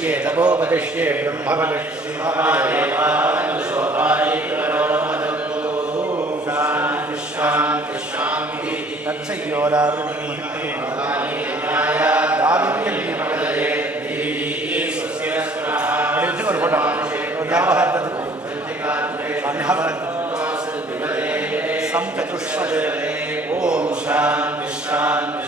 वदिष्ये तपो वदिष्ये ब्रह्म वदिष्ये ओम शांति शांति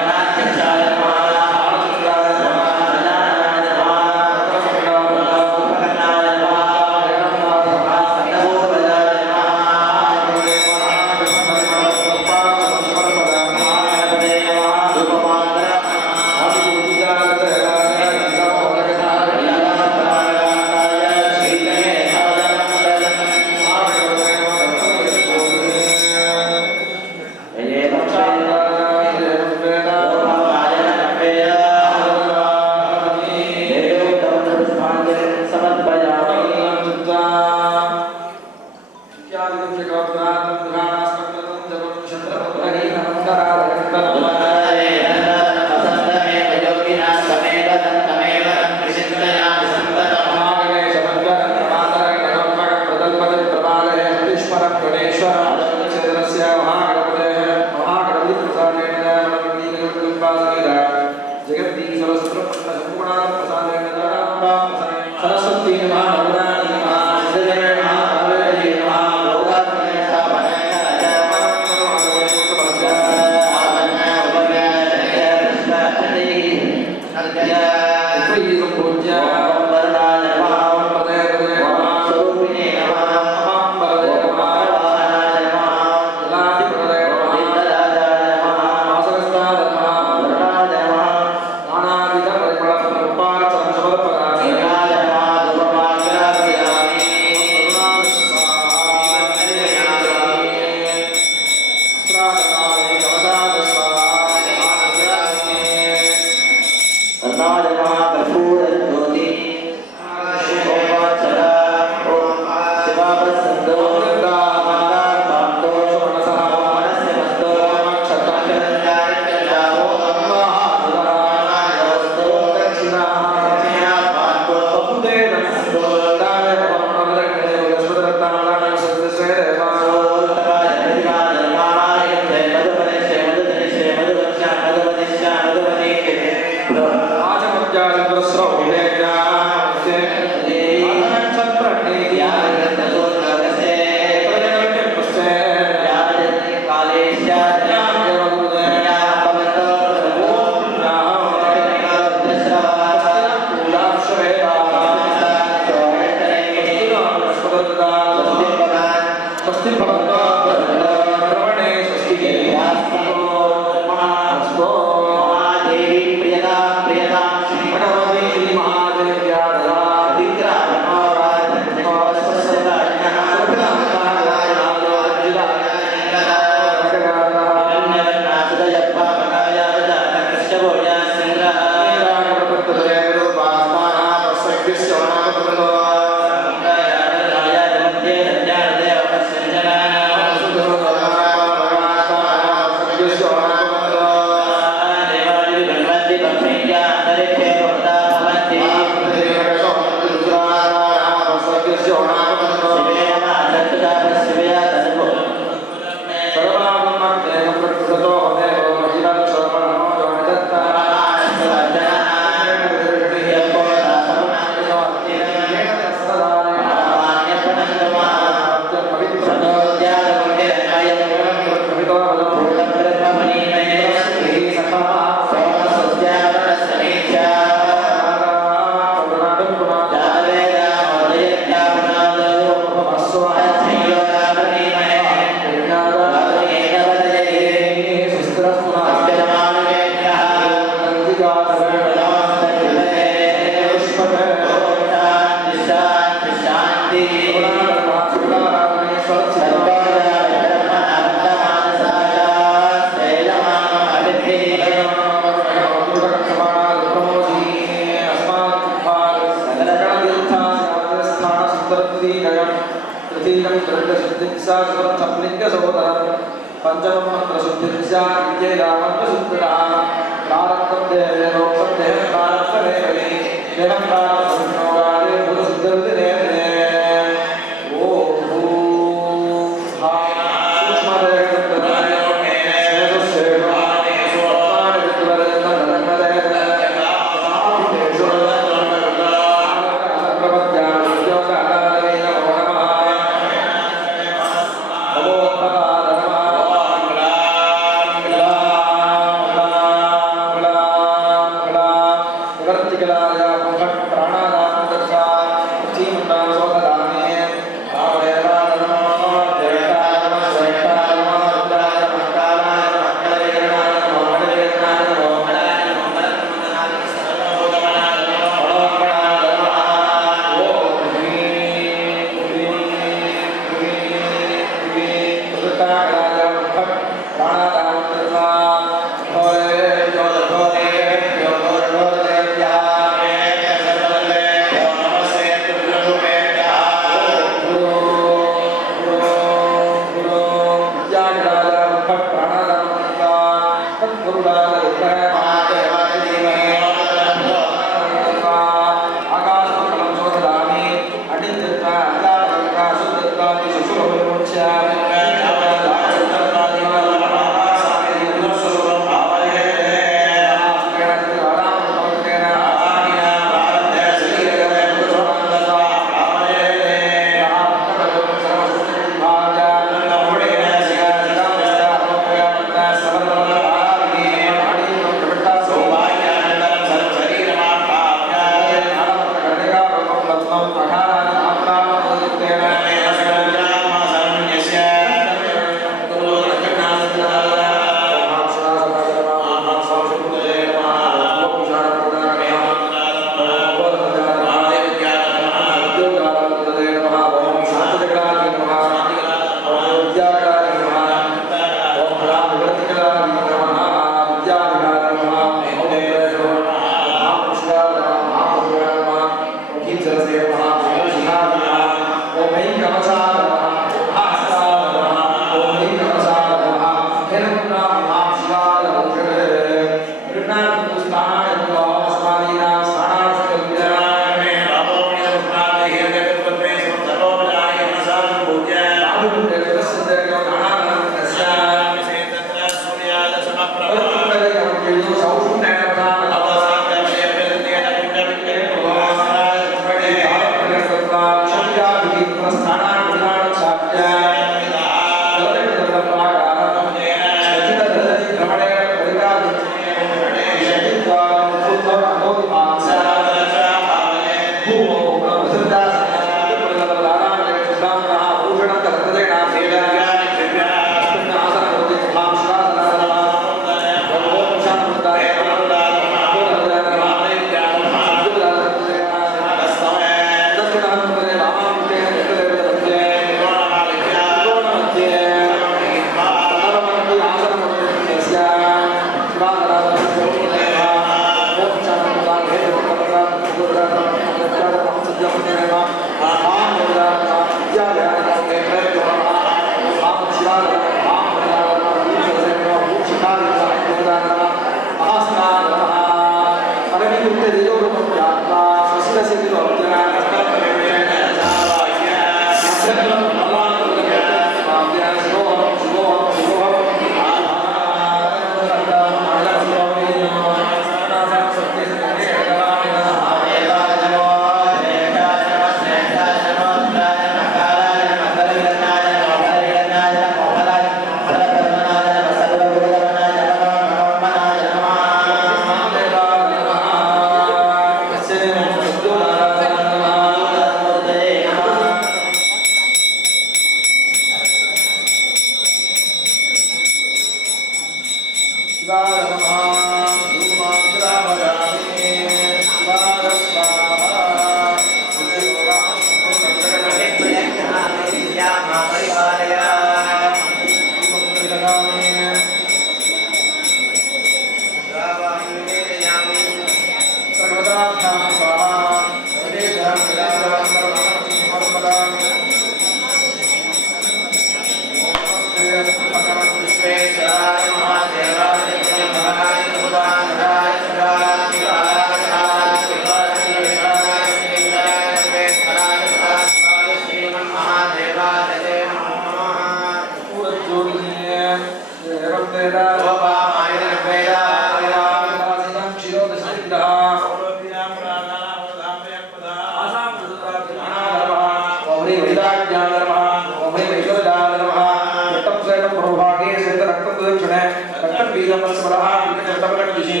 स्वरः विकटपलकदिशि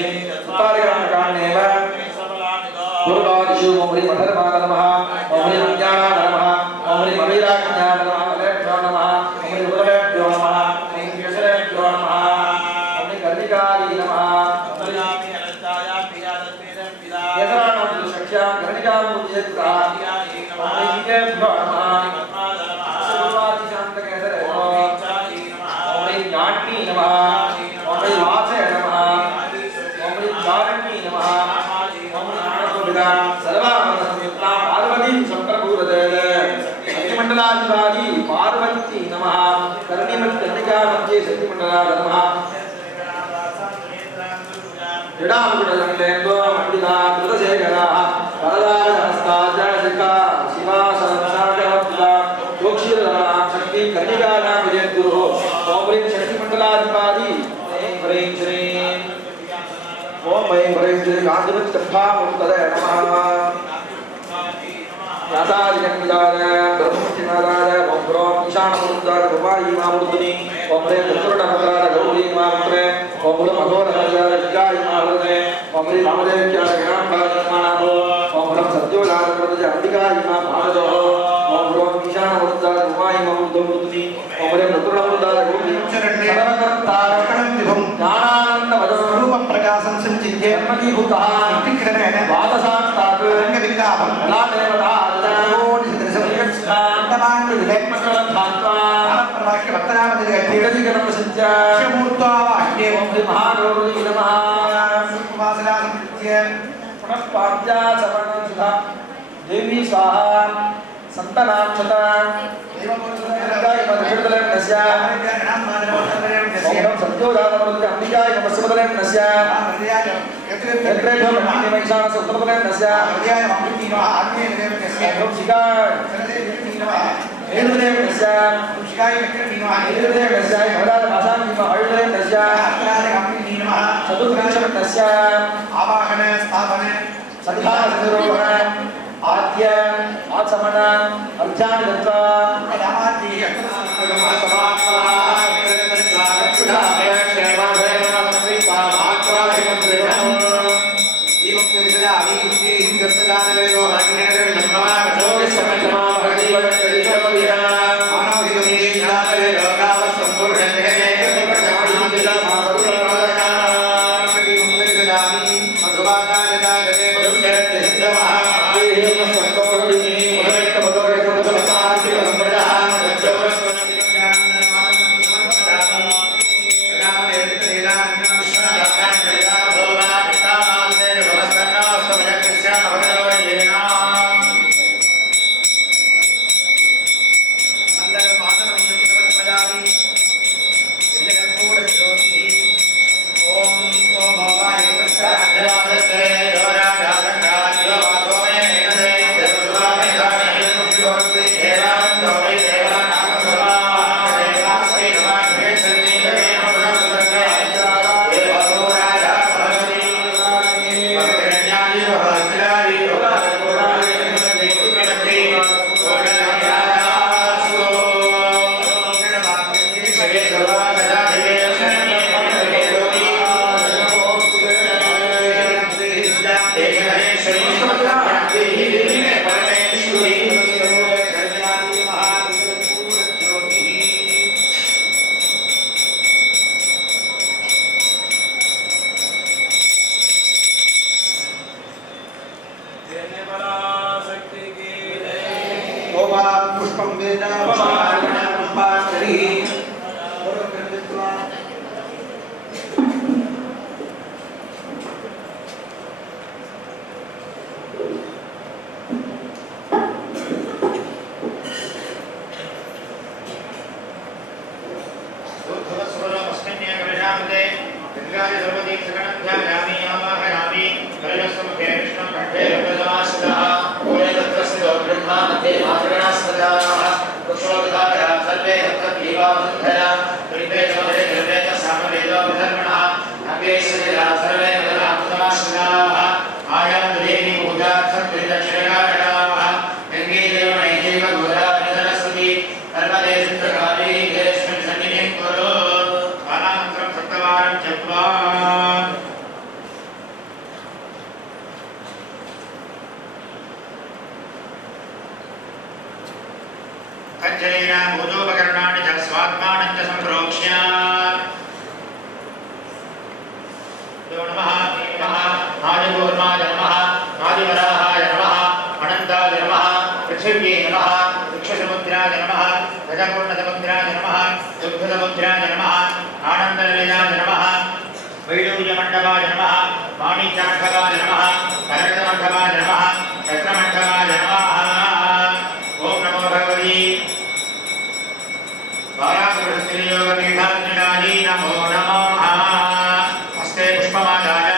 उपारिकाण्डेव गुरुदादिषु ओम ह्रीं मठर्माय नमः ओम ह्रीं विज्ञानाय नमः ओम ह्रीं अवीराज्ञाय नमः लेभ्यो नमः ओम ह्रीं गुरुलेभ्यो नमः ओम ह्रीं केशलेभ्यो नमः ओम ह्रीं कर्णिकायै नमः यथानुशक्ष्यां कर्णिकां पूजयित्वा ओम ह्रीं केभ्यो नमः सर्वादिशान्तकेसरे ओम ह्रीं ज्ञानी नमः ओम ह्रीं वाचे नमः ओम ह्रीं चारणी नमः सर्वामसंयुक्ता पार्वती संप्रभूरते सत्यमंडलाधिपति पार्वती नमः कर्णिमत्कर्णिका मध्ये सत्यमंडला नमः जडामुकुटदण्डेन्दो मंडिता कृतशेखराः वरदाहस्ताजासिका शिवा सहस्राकरप्रिया योक्षीरधरां शक्ति कर्णिकानां विजयगुरुः ओम ह्रीं शक्तिमंडलाधिपति ऐं ह्रीं श्रीं ओम ऐं ह्रीं श्री कांतिमत्कफामुक्तदे नमः यासादिकन्विदाय ब्रह्मचिनादाय ओम ह्रों ईशानमुद्राय भवानी मामूर्धनि ओम ह्रीं उत्तरनमकाय गौरी मामुत्रे ओम ह्रीं मघोरहर्याय विजय माहृदे ओम ह्रीं रामदेव्याय ज्ञानभागमानाभो ओम ह्रीं सत्योलादप्रदज अंबिकाय मामहारदो ओम ह्रों ईशानमुद्राय भवानी मामूर्धनि ओम ह्रीं उत्तरनमकाय गौरी सर्वकर्तारकणं विभुं ज्ञानानन्दवदरूपं प्रकाशं संचित्य ब्रह्मजीभूतः प्रतिक्रणेन वादसात्तात् रङ्गविग्रहं कलादेवता देवी स्वाहा संतनाक्षता अंबिकाय नमस्ते आवाहन स्थापन आद्य आचमन अर्घ्यानि दत्त्वा Japa जलेन भूतोपकरणानि च स्वात्मानं च सम्प्रोक्ष्य नमः आदिपूर्णाय नमः आदिवराहाय नमः अनन्ताय नमः पृथिव्यै नमः वृक्षसमुद्राय नमः गजपूर्णसमुद्राय नमः दुग्धसमुद्राय नमः आनन्दनिलयाय नमः वैडूर्यमण्डपाय नमः वाणिज्याण्डपाय नमः करकमण्डपाय नमः रत्नमण्डपाय नमः ॐ नमो भगवती बालाकृष्णयोगपीठाग्निकायै नमो नमः हस्ते पुष्पमादाय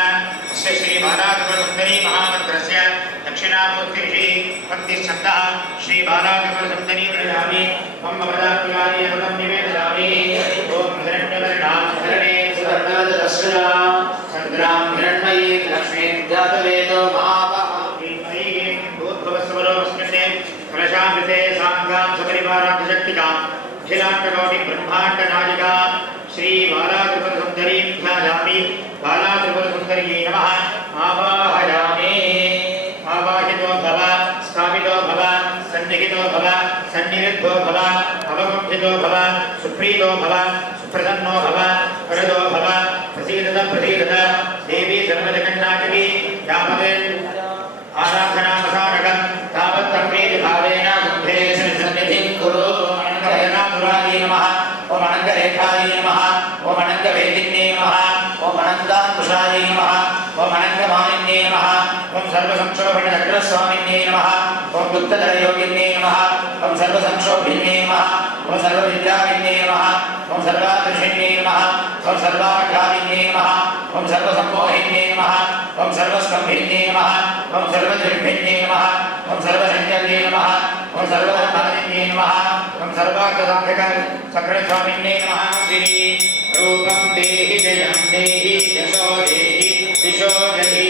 अस्य श्री बालाकृष्णसुन्दरी महामन्त्रस्य दक्षिणामूर्तिः भक्तिश्छन्दः श्री बालाकृष्णसुन्दरी प्रणयामि मम पदात्मकानि पदं निवेदयामि ॐ हिरण्यवर्णां धरणे सुवर्णदस्या चन्द्रां हिरण्मयी लक्ष्मीं जातवेदो महापापीमयी भूद्भवस्वरोऽस्मिन् कलशामृते साङ्गां सपरिवाराब्धशक्तिकां अखिलाण्डकोटिब्रह्माण्डनायिका श्री बालात्रिपुरसुन्दरीं ध्यायामि बालात्रिपुरसुन्दर्यै नमः आवाहयामि आवाहितो भव स्थापितो भव सन्निहितो भव सन्निरुद्धो भव अवगुण्ठितो भव सुप्रीतो भव सुप्रसन्नो भव वरदो भव प्रसीदत प्रसीदत देवी सर्वजगन्नाटकी यावत् आराधनामसानकं तावत् तन्प्रीतिभावेन गुम्भे सन्निधिं कुरु अनन्तरयनाथुरायै नमः ॐ अनन्तरेखायै नमः ॐ अनन्तवेदिन्ये नमः ॐ अनन्ताङ्कुशायै नमः ॐ अनन्तमानिन्ये नमः ॐ सर्वसंक्षोभणचक्रस्वामिन्ये नमः ॐ गुप्तधरयोगिन्ये नमः ॐ सर्वसंक्षोभिन्ये नमः ॐ सर्वविद्याविन्ये नमः ॐ सर्वादर्शिन्ये नमः ॐ सर्वाढ्याविन्ये नमः ॐ सर्वसम्मोहिन्ये नमः ॐ सर्वस्कम्भिन्ये नमः ॐ सर्वदृग्भिन्ये नमः ॐ सर्वसंज्ञे नमः ॐ सर्वधर्मादिन्ये नमः ॐ सर्वार्थसाधकचक्रस्वामिन्ये नमः श्री रूपं देहि जयं देहि यशो देहि दिशो जहि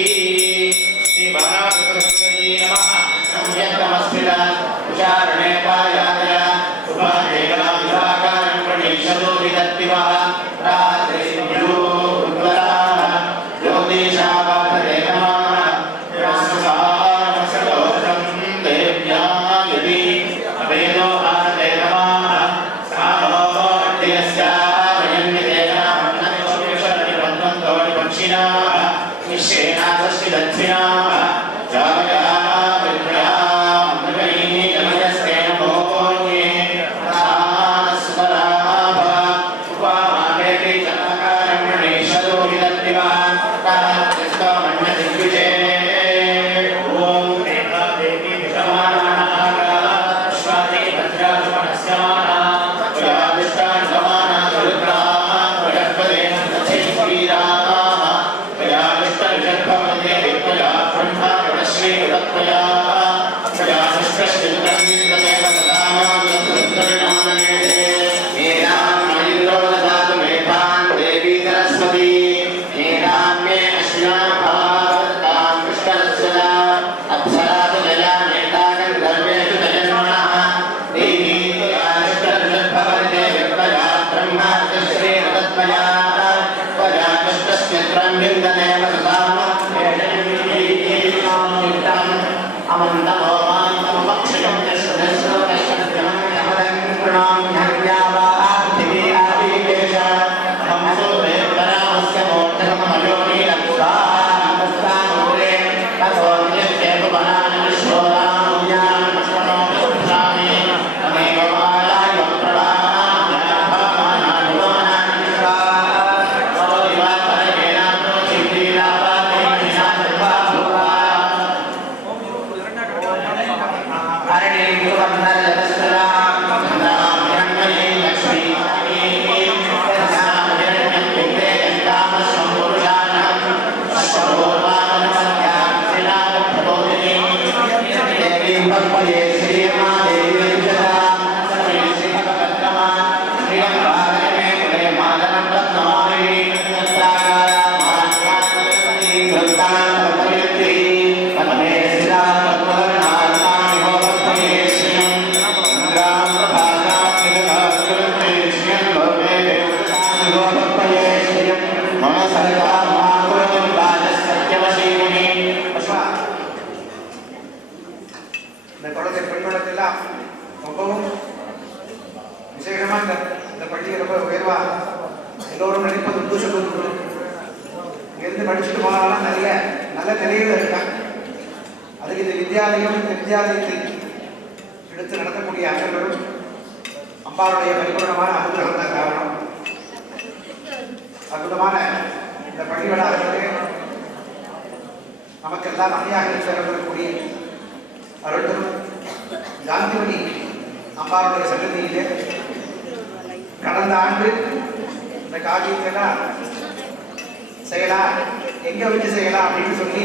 श्री बालात्रिपुरसुन्दर्यै नमः संयतमस्मिता उच्चारणे पायादय उपादेवनाभिधाकारं प्रणीषतो विदत्तिवः रात्रिर्यो उद्वराः योगेशावातरे नमः यस्सामसलोचं देव्या यदि अवेदो आनते नमः இருந்து படிச்சுட்டு போனாலும் நிறைய நல்ல நிலையில் இருக்காங்க. அதுக்கு இந்த வித்யாலயம், இந்த வித்யாலயத்தை எடுத்து நடத்தக்கூடிய அங்கங்களும் அம்பாளுடைய பரிபூர்ணமான அனுகிரகம் தான் காரணம். அற்புதமான இந்த பள்ளிவளாகத்திலே நமக்கெல்லாம் அணியாக செல்லக்கூடிய அருள்தரும் காந்திமணி அம்பாளுடைய சன்னதியிலே கடந்த ஆண்டு இந்த காரியத்தெல்லாம் செய்யலாம், எங்க வச்சு செய்யலாம் அப்படின்னு சொல்லி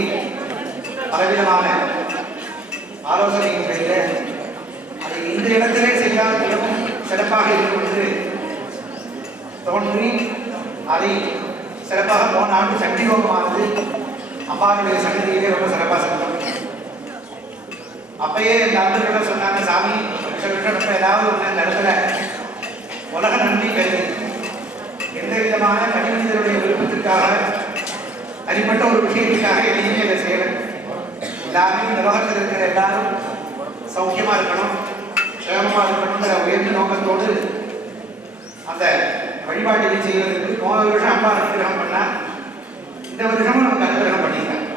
பலவிதமான ஆலோசனைகள் செய்து அதை இந்த இடத்திலே செய்தால் மிகவும் சிறப்பாக இருக்கும் என்று தோன்றி அதை சிறப்பாக போன ஆண்டு சக்தி யோகமானது அம்பாளுடைய சன்னதியிலே ரொம்ப சிறப்பாக செஞ்சோம். அப்பயே இந்த அன்பர்களை சொன்னாங்க, சாமி நம்ம ஏதாவது ஒரு இடத்துல உலக நன்மை கருதி எந்த விதமான தனிமனிதருடைய விருப்பத்திற்காக தனிப்பட்ட ஒரு விஷயத்துக்காக எதையுமே இதை செய்யணும். எல்லாமே இந்த உலகத்தில் இருக்கிற எல்லாரும் சௌக்கியமா இருக்கணும், சேமமா இருக்கணுங்கிற உயர்ந்த நோக்கத்தோடு அந்த வழிபாட்டினை செய்வதற்கு போன வருஷம் அம்மா அனுகிரகம் பண்ணா, இந்த வருஷமும் நமக்கு அனுகிரகம் பண்ணியிருக்காங்க.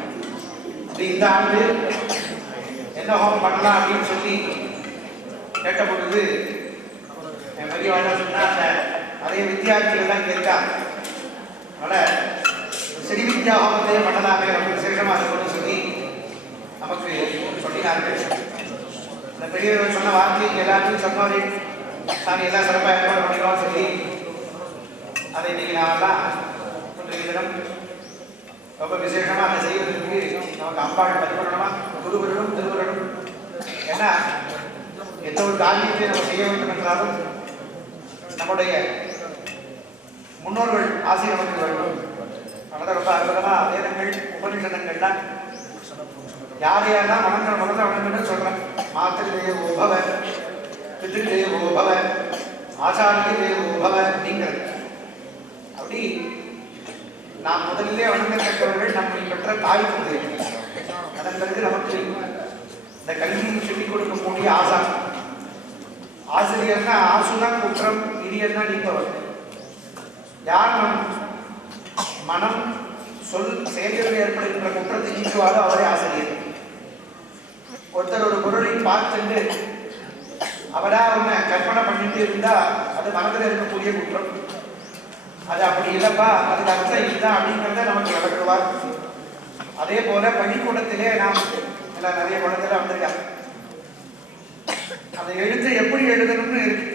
இந்த ஆண்டு என்ன ஹோமம் பண்ணலாம் அப்படின்னு சொல்லி கேட்ட பொழுது என் பெரியவாழ்னா சொன்னா, அந்த நிறைய வித்தியார்த்திகள் தான் இங்கே இருக்காங்க, அதனால ஸ்ரீ வித்யா ஹோமத்தையே பண்ணலாமே, ரொம்ப விசேஷமா இருக்கும்னு சொல்லி நமக்கு சொல்லினார்கள். இந்த பெரியவர்கள் சொன்ன வார்த்தை எல்லாத்தையும் சொன்னவரே சாமி எல்லாம் சிறப்பாக ஏற்பாடு பண்ணிக்கலாம் சொல்லி அதை இன்னைக்கு நாமெல்லாம் இன்றைய தினம் ரொம்ப விசேஷமா அதை செய்வதற்கு நமக்கு அம்பாள் பரிபூரணமா குருவர்களும் திருவர்களும், ஏன்னா எந்த ஒரு காரியத்தை நம்ம செய்ய வேண்டும் என்றாலும் நம்முடைய முன்னோர்கள் ஆசை நமக்கு வேண்டும். அதனால ரொம்ப அற்புதமா வேதங்கள் உபநிஷதங்கள்லாம் யார் யாரெல்லாம் வணங்க வணங்கன்னு சொல்றேன். மாத்திரையே ஓபவ, பிதிரே ஓபவ, ஆச்சாரியே ஓபவ அப்படிங்கிறது. அப்படி நாம் முதலிலே வணங்கத்தக்கவர்கள் நம்மை பெற்ற தாய் தந்தை. அதன் பிறகு நமக்கு இந்த கல்வியை சொல்லிக் கொடுக்கக்கூடிய ஆசான். ஆசிரியர்னா ஆசுனா குற்றம், இரியர்னா நீப்பவர். யார் நம் மனம் சொல் செயல்களில் ஏற்படுகின்ற குற்றத்தை நீக்குவாரோ அவரே ஆசிரியர். ஒருத்தர் ஒரு பொருளை பார்த்துட்டு அவரா அவனை கற்பனை பண்ணிட்டு இருந்தா அது மனதில் இருக்கக்கூடிய குற்றம். அது அப்படி இல்லப்பா, அதுக்கு அர்த்தம் இதுதான் அப்படிங்கிறத நமக்கு விளக்குவார். அதே போல பள்ளிக்கூடத்திலே நாம் எல்லாம் நிறைய குழந்தைல வந்திருக்காங்க. அந்த எழுத்தை எப்படி எழுதணும்னு இருக்கு.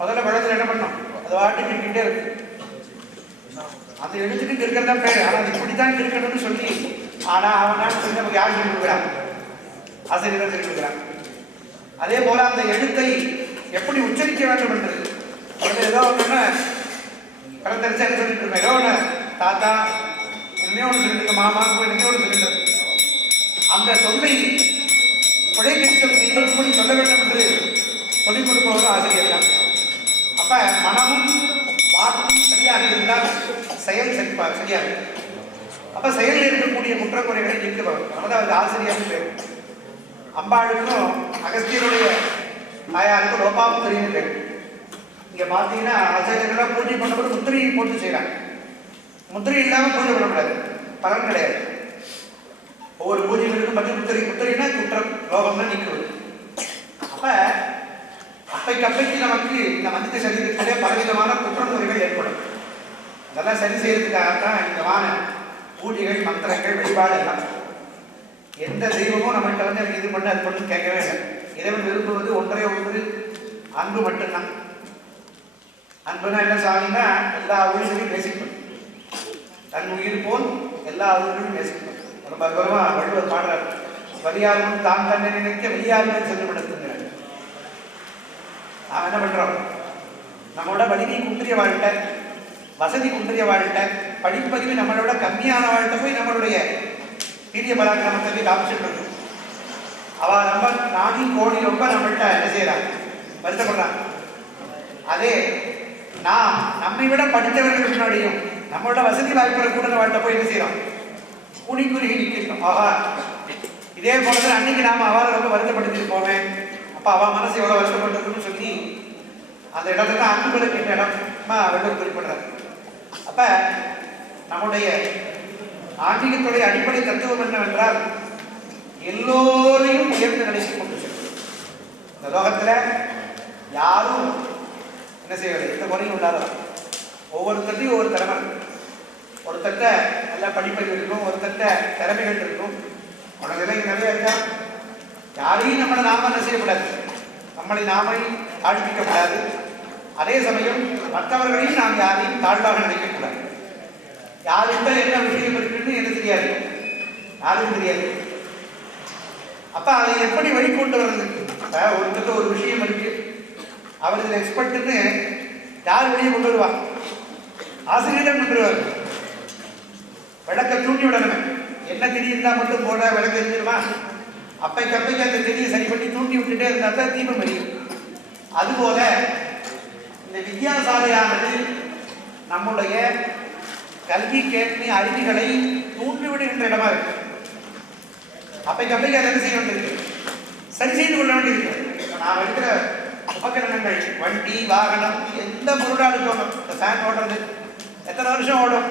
முதல்ல பழத்தில் என்ன பண்ணோம், அது வாட்டுக்கு இருக்கிட்டே இருக்கு. அந்த எழுத்துக்கு இருக்கிறதா பேரு, ஆனா அது இப்படித்தான் இருக்கணும்னு சொல்லி ஆனா அவனால சொல்லி நமக்கு யார் சொல்லி கொடுக்குறாங்க, ஆசிரியர் சொல்லி கொடுக்குறாங்க. அதே போல அந்த எழுத்தை எப்படி உச்சரிக்க வேண்டும் என்று ஏதோ ஒன்று கலந்தரிச்சா சொல்லிட்டு இருக்கோம். ஏதோ ஒன்று தாத்தா என்னையோ ஒன்று சொல்லிட்டு இருக்க, மாமா என்னையோ ஒன்று சொல்லிட்டு அந்த சொல்லை பிழைத்திருத்தம் செய்யும்படி சொல்ல வேண்டும் என்று சொல்லிக் கொடுப்பவரும் ஆசிரியர் தான். அப்ப மனமும் வாக்கும் சரியாக இருந்தால் செயல் சரியாக. அப்ப செயலில் இருக்கக்கூடிய குற்றக்குறைகளை நீக்குபவர், அதாவது ஆசிரியர் பேர். அம்பாளுக்கும் அகஸ்தியருடைய தாயாருக்கு லோபாமுத்திரின்னு பேர். இங்க பாத்தீங்கன்னா ஆசிரியர்களாக பூஜை பண்ணபோது முத்திரையை போட்டு செய்யறாங்க. முத்திரை இல்லாம பூஜை பண்ணக்கூடாது, பலன் கிடையாது. ஒவ்வொரு பூஜைகளுக்கும் பற்றி முத்திரைனா குற்றம், லோகம்னா நீக்குவது. அப்ப அப்பைக்கு நமக்கு இந்த மனித சரீரத்திலே பலவிதமான குற்றமுறைகள் ஏற்படும். அதெல்லாம் சரி செய்யறதுக்காகத்தான் இந்த பூஜைகள், மந்திரங்கள், வழிபாடு எல்லாம். எந்த தெய்வமும் நம்மகிட்ட வந்து எனக்கு இது பண்ணு அது பண்ணு கேட்கவே இல்லை. இறைவன் விரும்புவது ஒன்றே ஒன்று, அன்பு மட்டும்தான். அன்புனா என்ன சாமின்னா எல்லா உயிர்களையும் நேசிக்கணும். தன் உயிர் போல் எல்லா உயிர்களையும் நேசிக்கணும். ரொம்ப அற்புதமா வள்ளுவர் பாடுறார், வலியாரும் தான் தன்னை நினைக்க வெளியாருமே செல்லுபடுத்துங்கிறார். நாம் என்ன பண்றோம், நம்மளோட வலிமை குன்றிய வாழ்க்கை, வசதி குன்றிய வாழ்க்கை, படிப்பதிவு நம்மளோட கம்மியான வாழ்க்கை போய் நம்மளுடைய வீரிய பராக்கிரமத்தை போய் காமிச்சுட்டு இருக்கோம். அவ ரொம்ப நாடி கோடி ரொம்ப நம்மள்கிட்ட என்ன செய்யறாங்க, வருத்தப்படுறாங்க. அதே நாம் நம்மை விட படித்தவர்கள் முன்னாடியும் நம்மளோட வசதி வாய்ப்புகளை கூட வாழ்க்கை போய் என்ன செய்யறோம், குறுகி நிற்கிறோம். ஆஹா, இதே போலதான் அன்னைக்கு நாம அவளை ரொம்ப வருத்தப்படுத்திட்டு போவேன், அப்ப அவ மனசு எவ்வளவு வருத்தப்பட்டதுன்னு சொல்லி அந்த இடத்துல அன்புகளுக்கு இந்த இடமா வெள்ள குறிப்பிடுறாரு. அப்ப நம்முடைய ஆன்மீகத்துடைய அடிப்படை தத்துவம் என்னவென்றால் எல்லோரையும் உயர்ந்த நிலைக்கு கொண்டு செல்லும். இந்த லோகத்துல யாரும் என்ன செய்வது, எந்த முறையும் இல்லாதவன். ஒவ்வொருத்தரையும் ஒவ்வொரு திறமை. ஒருத்தட்ட நல்ல படிப்பறிவு இருக்கும், ஒருத்தட்ட திறமைகள் இருக்கும். உனக்கு நிறைய இருக்கா. யாரையும் நாம என்ன செய்யக்கூடாது, நம்மளை நாமே தாழ்த்திக்கப்படாது. அதே சமயம் மற்றவர்களையும் நாம் யாரையும் தாழ்வாக நினைக்கக்கூடாது. யாருக்கிட்ட என்ன விஷயம் இருக்குன்னு எனக்கு தெரியாது, யாருக்கும் தெரியாது. அப்ப அதை எப்படி வெளிக்கொண்டு வர்றது? ஒருத்தருக்கு ஒரு விஷயம் இருக்கு, அவர் இதில் எக்ஸ்பர்ட்னு யார் வெளியே கொண்டு வருவா? ஆசிரியர் கொண்டு வருவார். விளக்க தூண்டி விடணுமே. என்ன தெரியுதா மட்டும் போட விளக்க தெரிஞ்சிருமா? அப்பைக்கு அந்த தெரியை சரி பண்ணி தூண்டி விட்டுட்டே இருந்தா தான் தீபம் எரியும். அதுபோல இந்த வித்யாசாலையானது நம்முடைய கல்வி கேட்பி அறிவுகளை தூண்டி விடுகின்ற இடமா இருக்கு. அப்பைக்கு அதை என்ன செய்ய வேண்டியிருக்கு, சரி செய்து கொள்ள வேண்டியிருக்கு. நான் இருக்கிற உபகரணங்கள், வண்டி, வாகனம், எந்த பொருளாக இருக்கணும். இந்த ஃபேன் ஓடுறது எத்தனை வருஷம் ஓடும்,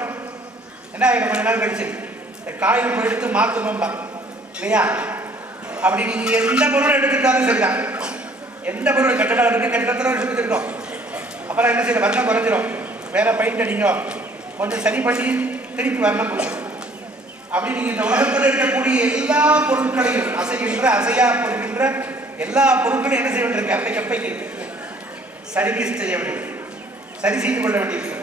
என்ன ஆகிடும், கொஞ்ச நாள் கழிச்சு இந்த காயில் எடுத்து மாற்றணும்பா இல்லையா? அப்படி நீங்க எந்த பொருளை எடுத்துட்டாலும் சரிதான். எந்த பொருள் கட்டடம் இருக்கு, கட்டத்தில் வருஷத்துக்கு இருக்கோம். அப்புறம் என்ன செய்ய, வர்ணம் குறைஞ்சிரும், வேற பெயிண்ட் அடிக்கும், கொஞ்சம் சரி பண்ணி திருப்பி வர்ணம் போகும். அப்படி நீங்க இந்த உலகத்தில் இருக்கக்கூடிய எல்லா பொருட்களையும், அசைகின்ற அசையா போகின்ற எல்லா பொருட்களையும் என்ன செய்ய வேண்டியிருக்கு, அப்பைக்கு சர்வீஸ் செய்ய வேண்டியது, சரி செய்து கொள்ள வேண்டியது.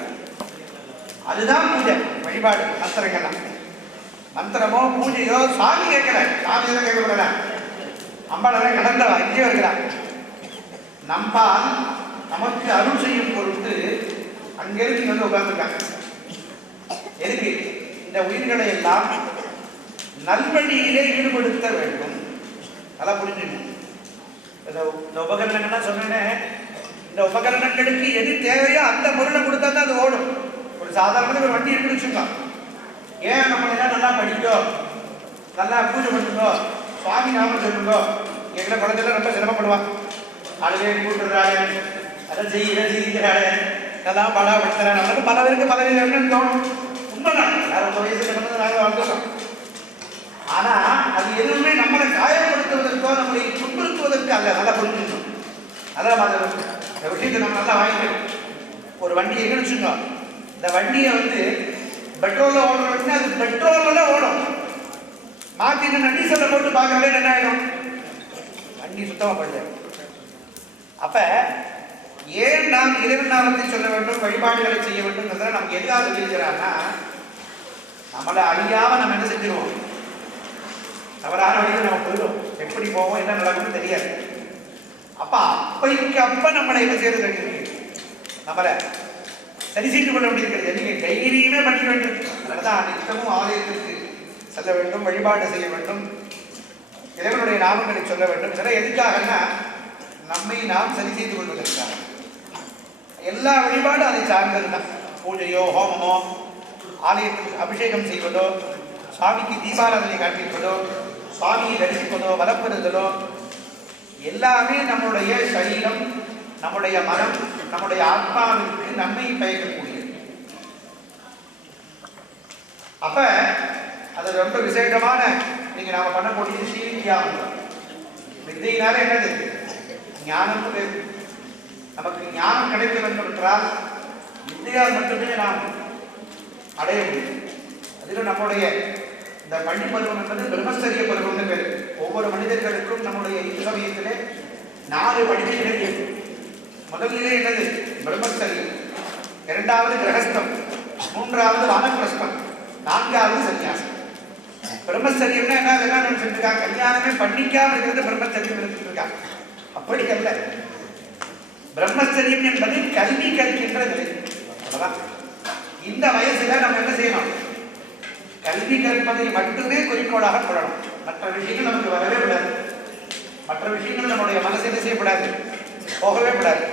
அதுதான் பூஜை வழிபாடு. மந்திரங்கள்லாம் மந்திரமோ பூஜையோ சாமி கேட்கல, சாமி தான் கேட்கக்கூடாது. அம்பாளரை கடந்தவா இங்கே இருக்கிறார். நம்பால் நமக்கு அருள் செய்யும் பொருட்டு அங்கிருந்து வந்து உட்கார்ந்துருக்காங்க. எதுக்கு? இந்த உயிர்களை எல்லாம் நல்வழியிலே ஈடுபடுத்த வேண்டும். நல்லா புரிஞ்சுக்கணும். இந்த உபகரணங்கள்லாம் சொன்னேன், இந்த உபகரணங்களுக்கு எது தேவையோ அந்த பொருளை கொடுத்தா தான் அது ஓடும். ஒரு சாதாரண ஒரு வண்டி இருக்குன்னு வச்சுக்கோங்க. ஏன் நம்மளெல்லாம் நல்லா படிக்கோ, நல்லா பூஜை பண்ணுங்கோ, சுவாமி நாம சொல்லுங்கோ. எங்களை குழந்தைலாம் ரொம்ப சிரமப்படுவான். அழுகை கூட்டுறாரு, அதை செய்கிறாரு, நல்லா படாப்படுத்துறாரு. நம்மளுக்கு பல பேருக்கு பல பேருக்கு தோணும். உண்மைதான், ரொம்ப வயசு கிடந்து நாங்கள் வந்துடுறோம். ஆனா அது எதுவுமே நம்மளை காயப்படுத்துவதற்கோ நம்மளை துன்புறுத்துவதற்கு அல்ல. நல்லா புரிஞ்சுக்கணும். அதான் இந்த விஷயத்தை நம்ம நல்லா வாங்கிக்கணும். ஒரு வண்டி எங்கன்னு வச்சுக்கோ, இந்த வண்டியை வந்து பெட்ரோல்ல ஓடுறோம்னா அது பெட்ரோல்ல ஓடும். மாத்திட்டு டீசல்ல போட்டு பார்க்கறதே என்ன ஆயிடும், வண்டி சுத்தமா போயிடு. அப்ப ஏன் நாம் இறைவன் நாமத்தை சொல்ல வேண்டும், வழிபாடுகளை செய்ய வேண்டும், நமக்கு எதுக்காக சொல்லியிருக்கிறான்னா, நம்மளை அழியாம நம்ம என்ன செஞ்சிருவோம், தவறான வழியில் நம்ம போயிடும். எப்படி போவோம், என்ன நடக்கும்னு தெரியாது. அப்ப அப்பைக்கு அப்ப நம்மளை என்ன செய்யறது, நம்மளை சரி செய்து கொள்ள வேண்டியிருக்கிறது. நீங்க தைரியமே பண்ணிக்க வேண்டும். அதனாலதான் நித்தமும் ஆலயத்திற்கு செல்ல வேண்டும், வழிபாடு செய்ய வேண்டும், இறைவனுடைய நாமங்களை சொல்ல வேண்டும். இதெல்லாம் எதுக்காகன்னா நம்மை நாம் சரி செய்து கொள்வதற்காக. எல்லா வழிபாடும் அதை சார்ந்தது தான். பூஜையோ ஹோமமோ, ஆலயத்துக்கு அபிஷேகம் செய்வதோ, சுவாமிக்கு தீபாராதனை காண்பிப்பதோ, சுவாமியை தரிசிப்பதோ, வளப்படுதலோ, எல்லாமே நம்முடைய சரீரம், நம்முடைய மனம், நம்முடைய ஆத்மாவிற்கு நன்மை பயக்கக்கூடியது. அப்ப அது ரொம்ப விசேஷமான நீங்க நாம பண்ணக்கூடிய ஸ்ரீவித்யாவும். வித்தையினால என்னது, ஞானம். நமக்கு ஞானம் கிடைக்க வேண்டும் என்றால் வித்தையால் மட்டுமே நாம் அடைய முடியும். அதில் நம்முடைய இந்த பள்ளி பருவம் என்பது பிரம்மச்சரிய பருவம்னு பேர். ஒவ்வொரு மனிதர்களுக்கும் நம்முடைய சமயத்திலே 4 படிப்புகள் இருக்கு. முதலிலே என்னது, பிரம்மச்சரியம். 2வது கிரகஸ்தம், 3வது வானப்பிரஸ்தம், 4வது சன்னியாசம். பிரம்மச்சரியம்னா என்ன, எல்லாம் நினைச்சிருக்காங்க, கல்யாணமே பண்ணிக்காம இருக்கிறது பிரம்மச்சரியம் இருக்காங்க. அப்படி அல்ல. பிரம்மச்சரியம் என்பது கல்வி கற்கின்ற நிலை. இந்த வயசுல நம்ம என்ன செய்யணும், கல்வி கற்பதை மட்டுமே குறிக்கோளாக கொள்ளணும். மற்ற விஷயங்கள் நமக்கு வரவே விடாது. மற்ற விஷயங்கள் நம்முடைய மனசு என்ன செய்யப்படாது, போகவே விடாது.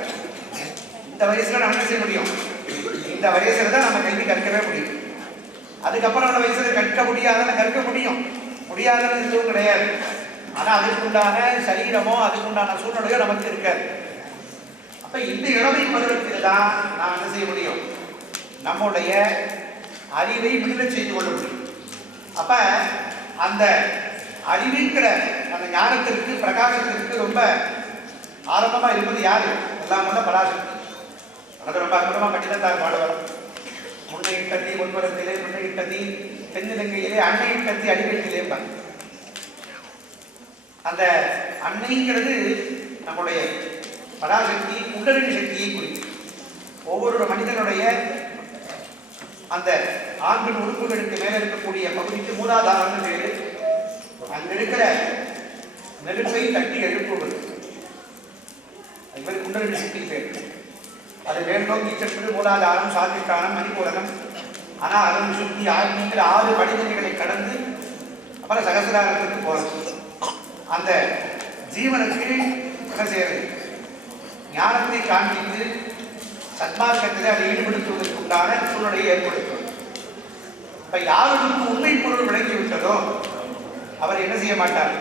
இந்த வயசுல நம்ம என்ன செய்ய முடியும், இந்த வயசுல தான் நம்ம கல்வி கற்கவே முடியும். அதுக்கப்புறம் அந்த வயசுல கற்க முடியாதுன்னு கற்க முடியும், முடியாதுன்னு எதுவும் கிடையாது. ஆனா அதுக்குண்டான சரீரமோ அதுக்குண்டான சூழ்நிலையோ நமக்கு இருக்காது. அப்ப இந்த இளமை பருவத்தில் தான் நாம் என்ன செய்ய முடியும், நம்முடைய அறிவை விடுதலை செய்து கொள்ள முடியும். அப்ப அந்த அறிவிக்கிற அந்த ஞானத்திற்கு பிரகாசத்திற்கு ரொம்ப ஆரம்பமா இருப்பது யாரு? எல்லாம் வந்த பராசக்தி. அது ரொம்ப அற்புதமா கட்டிடத்தார் பாடுவார். முன்னை இட்டத்தி முன்புறத்திலே முன்னை இட்டத்தி தென்னிலங்கையிலே அன்னை இட்டத்தி அடிவெட்டிலே. அந்த அன்னைங்கிறது நம்முடைய பராசக்தி குண்டலினி சக்தியை குறிக்கும். ஒவ்வொரு மனிதனுடைய அந்த ஆண்கள் உறுப்புகளுக்கு மேல இருக்கக்கூடிய பகுதிக்கு மூலாதாரம் பேரு. அங்க இருக்கிற நெருப்பை தட்டி எழுப்புவது இவர் குண்டலினி சக்தி பேர். அது மேல்நோக்கி சென்று மூலாதாரம், சாதிஷ்டானம், மணிபூரகம், அனாரம், சுத்தி ஆகிய 6 படிநிலைகளை கடந்து அப்புறம் சகசிராரத்துக்கு போறது. அந்த ஜீவனுக்கு என்ன செய்யறது? ஞானத்தை காண்பித்து சன்மார்க்கத்தில் அதை ஈடுபடுத்துவதற்கு உண்டான சூழ்நிலையை ஏற்படுத்துவது. இப்ப யாருக்கு உண்மை பொருள் விளங்கி விட்டதோ அவர் என்ன செய்ய மாட்டார்?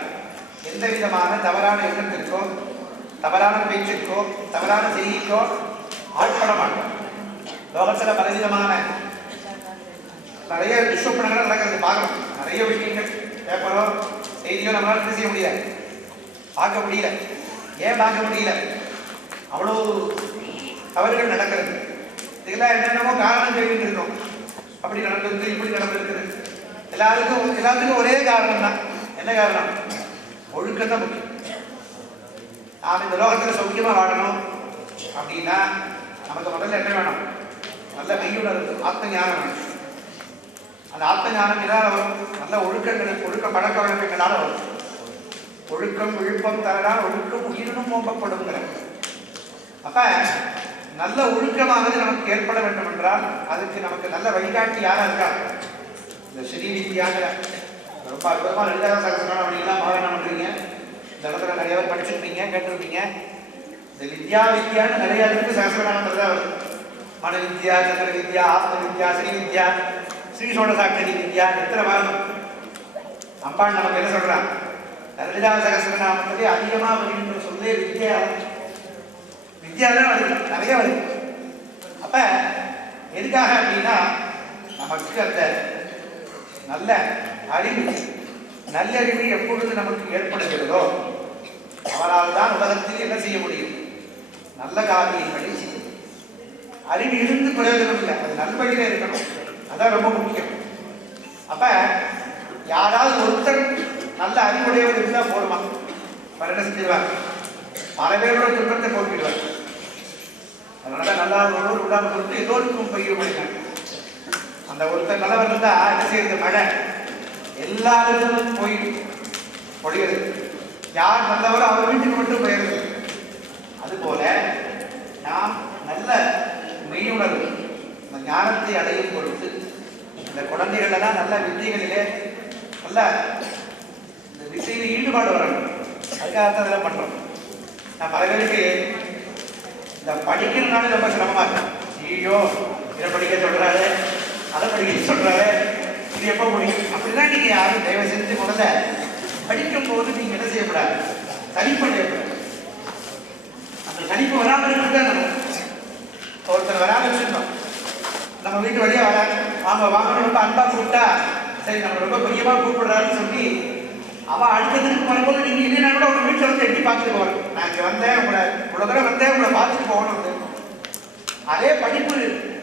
எந்த விதமான தவறான எண்ணத்திற்கோ தவறான பேச்சுக்கோ தவறான செய்திக்கோ ஆட்பட மாட்டார். லோகத்தில் பலவிதமான நிறைய துஷ்டப்பணங்கள் நடக்கிறது பார்க்கணும். நிறைய விஷயங்கள் பேப்பரோ செய்தியோ நம்மளால என்ன செய்ய முடியல, பார்க்க முடியல. ஏன் பார்க்க முடியல? அவ்வளவு தவறுகள் நடக்கிறது. இதெல்லாம் என்னென்னமோ காரணம் கேட்டு இருக்கோம். அப்படி நடந்திருக்கு, இப்படி நடந்திருக்குது. எல்லாத்துக்கும் ஒரே காரணம் தான். என்ன காரணம்? ஒழுக்கம் தான் முக்கியம். நாம் இந்த லோகத்தில் சௌக்கியமாக வாழணும் அப்படின்னா நமக்கு முதல்ல என்ன வேணும்? நல்ல மெய்யுணர்வு, ஆத்ம ஞானம் வேணும். அந்த ஆத்ம ஞானம் எதாவது வரும். நல்ல ஒழுக்க பழக்க வழக்கங்களால வரும். ஒழுக்கம் விழுப்பம் தரனால் ஒழுக்கம் உயிரினும் ஓம்பப்படுங்கிற. அப்ப நல்ல ஒழுக்கமானது நமக்கு ஏற்பட வேண்டும் என்றால் அதுக்கு நமக்கு நல்ல வழிகாட்டி யாரா இருக்கா? இந்த ஸ்ரீ வித்யாங்கிற ரொம்ப அற்புதமா 2000 சகசிரம் அப்படிலாம் பாராயணம் பண்றீங்க. இந்த இடத்துல நிறைய பேர் படிச்சிருப்பீங்க, கேட்டிருப்பீங்க. இந்த வித்யான்னு நிறைய இருக்கு. சகசிரநாமத்தில் தான் வருது. மன வித்யா, சந்திர வித்யா, ஆத்ம வித்யா, ஸ்ரீ வித்யா, ஸ்ரீ சோழசாட்சி வித்யா, எத்தனை வரணும். அம்பாள் நமக்கு என்ன சொல்றான்? 2000 சகசிரநாமத்திலே அதிகமா வருகின்ற சொல்லே வித்யா. வித்யாதான் வருது, நிறைய வருது. அப்ப எதுக்காக அப்படின்னா நமக்கு அந்த நல்ல அறிவு, நல்லறிவு எப்பொழுது நமக்கு ஏற்படுகிறதோ அவரால் தான் உலகத்தில் என்ன செய்ய முடியும்? நல்ல காரியங்களை செய்யும். அறிவு இருந்து பிரயோஜனம் இல்லை, அது நல்வழியில இருக்கணும். அதான் ரொம்ப முக்கியம். அப்ப யாராவது ஒருத்தர் நல்ல அறிவுடையவர் இருந்தா போடுமா? என்ன செஞ்சிருவாங்க? பல பேரோட துன்பத்தை போக்கிடுவார். அதனால நல்லா ஒருவர் உடாம கொடுத்து எல்லோருக்கும் பயிர் பண்ணினாங்க. அந்த ஒருத்தர் நல்லவர் இருந்தா என்ன செய்யறது? மழை எல்லாருக்கும் போய் பொழிகிறது. யார் நல்லவரோ அவர் வீட்டுக்கு மட்டும் போயிருது. அதுபோல நாம் நல்ல மெய்யுணர்வு, இந்த ஞானத்தை அடையும் பொழுது இந்த குழந்தைகளெல்லாம் நல்ல வித்தைகளிலே நல்ல இந்த வித்தையில் ஈடுபாடு வரணும். அதுக்காகத்தான் இதெல்லாம் பண்றோம். நான் பல பேருக்கு இந்த படிக்கிறதுனால ரொம்ப சிரமமா இருக்கு. ஐயோ இதை படிக்க சொல்றாரு, அதை படிக்க சொல்றாரு, இது எப்போ முடியும் அப்படிதான் நீங்க யாரும் தயவு செஞ்சு முதல்ல படிக்கும் போது நீங்க என்ன செய்யக்கூடாது? சலிப்பு அடையக்கூடாது. அந்த சலிப்பு வராமல் இருக்கிறது. ஒருத்தர் வராமல் வச்சிருந்தோம், நம்ம வீட்டு வழியா வராங்க, அவங்க வாங்கணும் ரொம்ப அன்பா கூப்பிட்டா சரி நம்ம ரொம்ப பிரியமா கூப்பிடுறாருன்னு சொல்லி அவன் அடுத்ததுக்கு வரும்போது நீங்க இல்லைன்னா கூட உங்க வீட்டில் வந்து எட்டி பார்த்துட்டு போவாங்க. நான் இங்கே வந்தேன், இவ்வளோ தடவை வந்தேன், உங்களை பார்த்துட்டு போகணும். அதே படிப்பு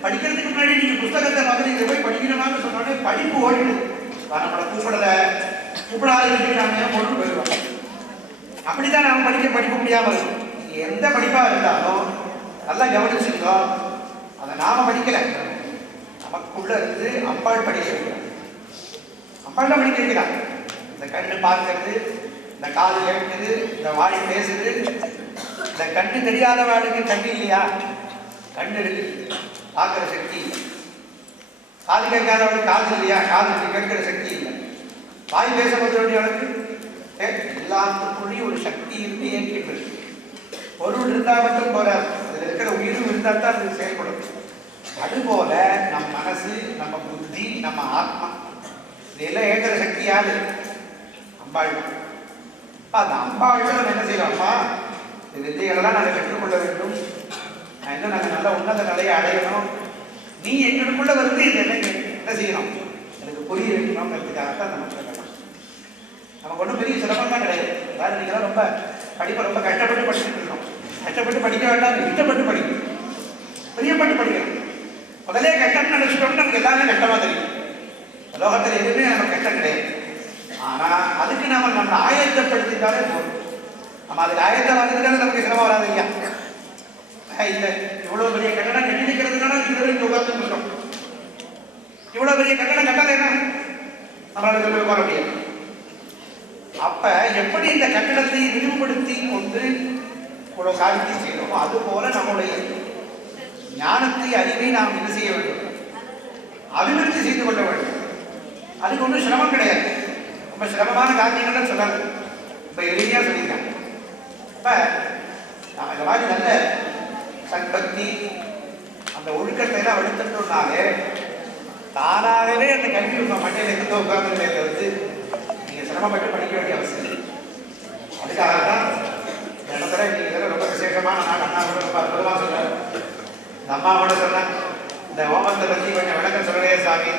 படிக்கிறதுக்கு முன்னாடி நீங்க புத்தகத்தை பார்த்து இதை போய் படிக்கணுமான்னு சொன்னோடனே படிப்பு ஓடிடுது. நம்மளை கூப்பிடாத நாம கொண்டு போயிடுவோம். அப்படித்தான் நாம் படிக்க முடியாம இருக்கும். எந்த படிப்பா இருந்தாலும் நல்லா கவனிச்சிருந்தோம். அதை நாம படிக்கல, நமக்குள்ள இருந்து அம்பாள் படிக்கிறது. அம்பாள் தான் படிக்க வைக்கிறாங்க. இந்த கண்ணு பார்க்கறது, இந்த காது கேட்குது, இந்த வாய் பேசுது. இந்த கண்ணு தெரியாத வாளுக்கு கண்ணு இல்லையா? கண்ணு இருக்கு, பார்க்கிற சக்தி இல்லை. காது கேட்காதவளுக்கு காது இல்லையா? காது கேட்கிற சக்தி இல்லை. வாய் பேச வேண்டியவளுக்கு எல்லாத்துக்குள்ளேயும் ஒரு சக்தி இருந்து இயக்கின்றது. பொருள் இருந்தால் மட்டும் போறாது, அதில் இருக்கிற உயிரும் இருந்தால் தான் அது செயல்படும். அதுபோல நம் மனசு, நம்ம புத்தி, நம்ம ஆத்மா இதெல்லாம் இயக்கிற சக்தி யாரு? அம்பாள். அந்த அம்பாள் நம்ம என்ன செய்யலாமா? இந்த வித்தைகளெல்லாம் நாங்கள் கற்றுக்கொள்ள வேண்டும். இன்னும் நாங்கள் நல்ல உன்னத நிலையை அடையணும். நீ எங்களுக்குள்ள வந்து இதெல்லாம் என்ன செய்யணும்? எனக்கு புரிய வைக்கணுங்கிறதுக்காகத்தான் நம்ம சொல்லலாம். நமக்கு ஒன்றும் பெரிய சிரமம்லாம் கிடையாது. அதாவது நீங்களாம் ரொம்ப படிப்பை ரொம்ப கஷ்டப்பட்டு படிச்சுட்டு இருக்கோம். கஷ்டப்பட்டு படிக்க வேண்டாம், இஷ்டப்பட்டு படிக்கணும், பிரியப்பட்டு படிக்கணும். முதலே கஷ்டம்னு நினைச்சிட்டோம்னு நமக்கு எல்லாமே கஷ்டமாக தெரியும். உலோகத்தில் எதுவுமே நமக்கு கஷ்டம் கிடையாது. ஆனால் அதுக்கு நம்ம ஆயத்தப்படுத்திட்டாலே போதும். நம்ம அதுக்கு ஆயத்தமாகிறதுக்காக நமக்கு சிரமம் வராது இல்லையா? இல்லை, இவ்வளோ பெரிய கட்டணம் கட்டி நிற்கிறதுனால இங்கே உட்கார்ந்து இருக்கோம். இவ்வளோ பெரிய கட்டணம் கட்டாத என்ன நம்மளால சொல்லி உட்கார முடியாது. அப்ப எப்படி இந்த கட்டணத்தை விரிவுபடுத்தி கொண்டு இவ்வளோ சாதித்து செய்யணுமோ அதுபோல நம்முடைய ஞானத்தை அறிவை நாம் என்ன செய்ய வேண்டும், அபிவிருத்தி செய்து கொள்ள வேண்டும். அதுக்கு ஒன்றும் சிரமம் கிடையாது. ரொம்ப சிரமமான காரியங்கள்லாம் சொல்லாது, ரொம்ப எளிமையாக சொல்லியிருக்காங்க. அப்ப நாம் இந்த மாதிரி நல்ல சக்தி அந்த ஒழுக்கத்தை எல்லாம் எடுத்துட்டோம்னாலே தானாகவே அந்த கல்வி உங்கள் மண்டையில் எந்த உட்கார்ந்து தவிர்த்து நீங்கள் சிரமப்பட்டு படிக்க வேண்டிய அவசியம் இல்லை. அதுக்காகத்தான் இந்த இடத்துல நீங்கள் ரொம்ப விசேஷமான நாள் அண்ணா கூட ரொம்ப அற்புதமாக சொன்னார். இந்த அம்மா கூட சொன்னேன், இந்த ஓமத்தை பற்றி கொஞ்சம் விளக்கம் சொல்லலையே சாமி.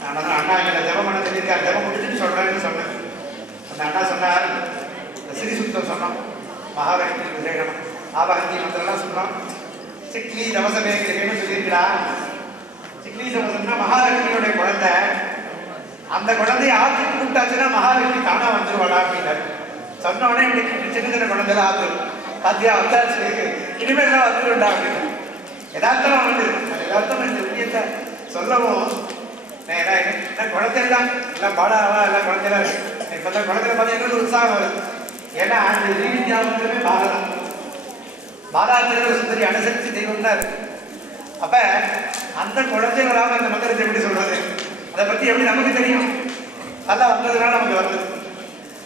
நான் வந்து அண்ணா எங்களை ஜபம் பண்ண சொல்லியிருக்காரு, ஜபம் முடிச்சுட்டு சொல்கிறேன்னு சொன்னேன். அந்த அண்ணா சொன்னார், இந்த ஸ்ரீசுத்தம் சொன்னோம், மகாலட்சுமி விசேஷம், ஆபகந்தி மந்திரம்லாம் சொன்னோம். சிக்லி தவசமேன்னு சொல்லியிருக்கிறா. சிக்லி தவசம்னா மகாலட்சுமியோடைய குழந்தை. அந்த குழந்தைய ஆற்றுக்கு கூப்பிட்டாச்சுன்னா மகாலட்சுமி தானா வந்துருவாடா அப்படின்னாரு. சொன்ன உடனே இப்படி சின்ன சின்ன குழந்தைல ஆற்று பாத்தியா வந்தாச்சு, இனிமேல் தான் வந்துருண்டா அப்படின்னு எதார்த்தம் வந்து அது எதார்த்தம் இந்த விஷயத்தை சொல்லவும் குழந்தைதான் எல்லாம் பாடாவா எல்லாம் குழந்தைலாம் இப்போ தான் குழந்தைல பார்த்தீங்கன்னா ஒரு உற்சாகம் வருது. ஏன்னா அந்த ரீதியாகவே பாரதம் பாராத்திர சுந்தரி அனுசரித்து தெய்வம் தான் இருக்கு. அப்ப அந்த குழந்தைகளாக அந்த மந்திரத்தை எப்படி சொல்றது, அதை பத்தி எப்படி நமக்கு தெரியும்? நல்லா வந்ததுனால நமக்கு வருது.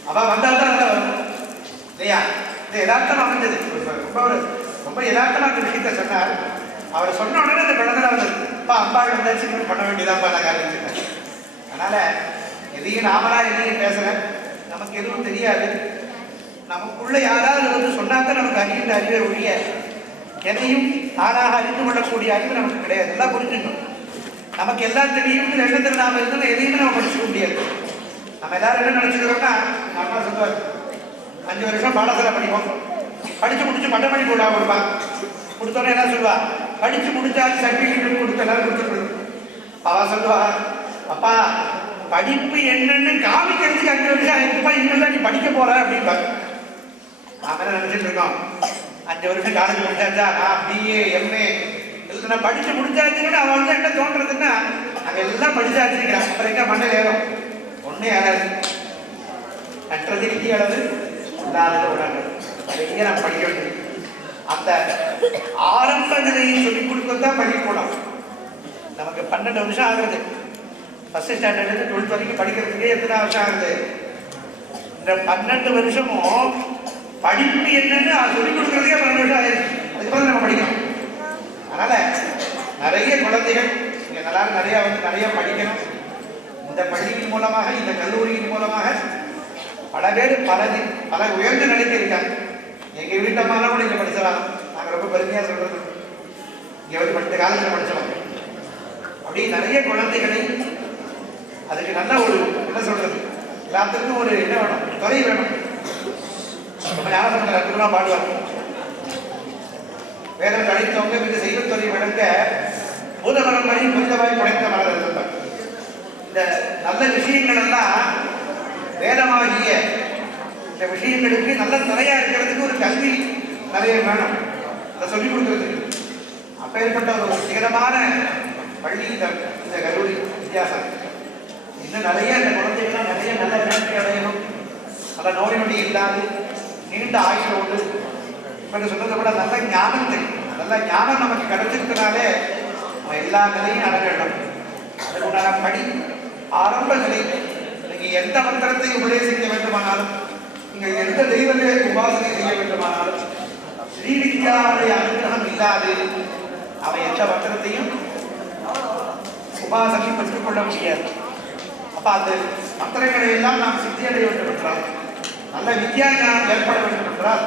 அவ வந்தால் தான் நல்லா வரும் இல்லையா? இது யதார்த்தம் அமைஞ்சது. ரொம்ப யதார்த்தமா அந்த விஷயத்த சொன்னார். அவர் சொன்ன உடனே அந்த குழந்தை வந்தது. அப்பா அம்பாள் வந்தாச்சு பண்ண வேண்டியதாப்பா நான் காரணம். அதனால எதையும் நாமளா எதையும் பேசல, நமக்கு எதுவும் தெரியாது. நமக்குள்ள யாராவது வந்து சொன்னாதான் நமக்கு அறிகின்ற அறிவை ஒழிய எதையும் தானாக அறிந்து கொள்ளக்கூடிய அறிவு நமக்கு கிடையாது. எல்லாம் புரிஞ்சுக்கணும். நமக்கு எல்லாம் தெரியும் எண்ணத்தில் நாம இருந்தாலும் எதையுமே நம்ம படிச்சுக்க முடியாது. நம்ம எல்லாரும் என்ன நினைச்சுக்கிறோம்னா, அம்மா சொல்லுவார் 5 வருஷம் பாடசாலை படிப்போம், படிச்சு முடிச்சு பட்டமளிப்பு விழா கொடுப்பா. கொடுத்தோன்னே என்ன சொல்லுவா, படிச்சு முடிச்சாலும் சர்டிஃபிகேட் கொடுத்து எல்லாரும் கொடுத்துருது. அவ சொல்லுவா, அப்பா படிப்பு என்னன்னு காமிக்கிறதுக்கு 5 வருஷம் ஆயிருக்குப்பா, இனிமேல் நீ படிக்க போற அப்படின்பாங்க. நாம என்ன நினைச்சிட்டு இருக்கோம், 5 வருஷம் காலேஜ் முடிச்சாச்சா, நான் பிஏ எம்ஏ இல்லை நான் படிச்சு முடிச்சாச்சுன்னு அவன் வந்து என்ன தோன்றதுன்னா, நாங்கள் எல்லாம் படிச்சாச்சுங்கிறான். அப்புறம் எங்க மண்ணில் ஏறும் ஒன்னே ஏறாது. கட்டுறது விதி அளவு இல்லாதது உடனே அதை எங்கே நம்ம படிக்க வேண்டியது. அந்த ஆரம்ப நிலையை சொல்லிக் கொடுக்கத்தான் படிக்கணும். நமக்கு 12 வருஷம் ஆகுது. ஃபர்ஸ்ட் ஸ்டாண்டர்ட்லேருந்து 12th வரைக்கும் படிக்கிறதுக்கே எத்தனை வருஷம் ஆகுது? இந்த 12 வருஷமும் படிப்பு என்னன்னு சொல்லிக் கொடுக்கறதுக்கே 12 வருஷம் ஆயிடுச்சு. அதுக்கப்புறம் நம்ம படிக்கணும். அதனால நிறைய குழந்தைகள் இங்கே நிறைய படிக்கணும். இந்த பள்ளியின் மூலமாக, இந்த கல்லூரியின் மூலமாக பல பேர் பல உயர்ந்த நிலைக்கு இருக்காங்க. எங்கள் வீட்டம்மாலாம் கூட இங்கே படிச்சவாங்க. நாங்கள் ரொம்ப பெருமையாக சொல்றது, இங்கே வந்து படித்த காலத்தில் படித்தவங்க. அப்படி நிறைய குழந்தைகளை அதுக்கு நல்ல ஒரு என்ன சொல்றது, எல்லாத்துக்கும் ஒரு என்ன வேணும், துறை வேணும். நம்ம ஞானசம்பந்தர் அற்புதமாக பாடுவாங்க, வேதம் கழித்தவங்க இந்த செய்வத்துறை விளங்க பூதமரம் வழி புரிதமாய் படைத்த மலர் இருந்தார். இந்த நல்ல விஷயங்கள் எல்லாம் வேதமாகிய இந்த விஷயங்களுக்கு நல்ல துறையா இருக்கிறதுக்கு ஒரு கல்வி நிறைய வேணும், அதை சொல்லிக் கொடுக்கறதுக்கு. அப்பேற்பட்ட ஒரு சிகரமான பள்ளி இந்த கல்லூரி வித்தியாசம். இன்னும் நிறைய இந்த குழந்தைகள்லாம் நிறைய நல்ல நன்மை அடையணும், நல்ல நோய் நொடி இல்லாது நீண்ட ஆயுளோடு இப்போ சொன்னதை விட நல்ல ஞானத்தை, நல்ல ஞானம் நமக்கு கிடைச்சிருக்கனாலே நம்ம எல்லா நிலையும் அடங்கணும். அதுக்குண்டான படி ஆரம்ப நிலை. நீங்கள் எந்த மந்திரத்தை உபதேசிக்க வேண்டுமானாலும், நீங்கள் எந்த தெய்வத்தை உபாசனை செய்ய வேண்டுமானாலும், ஸ்ரீவித்யாவுடைய அனுகிரகம் இல்லாது அவன் எந்த மந்திரத்தையும் உபாசனை பெற்றுக்கொள்ள முடியாது. அப்போ அந்த மந்திரங்களை எல்லாம் நாம் சித்தியடைய வேண்டும் என்றால், நல்ல வித்யா ஞானம் ஏற்பட வேண்டும் என்றால்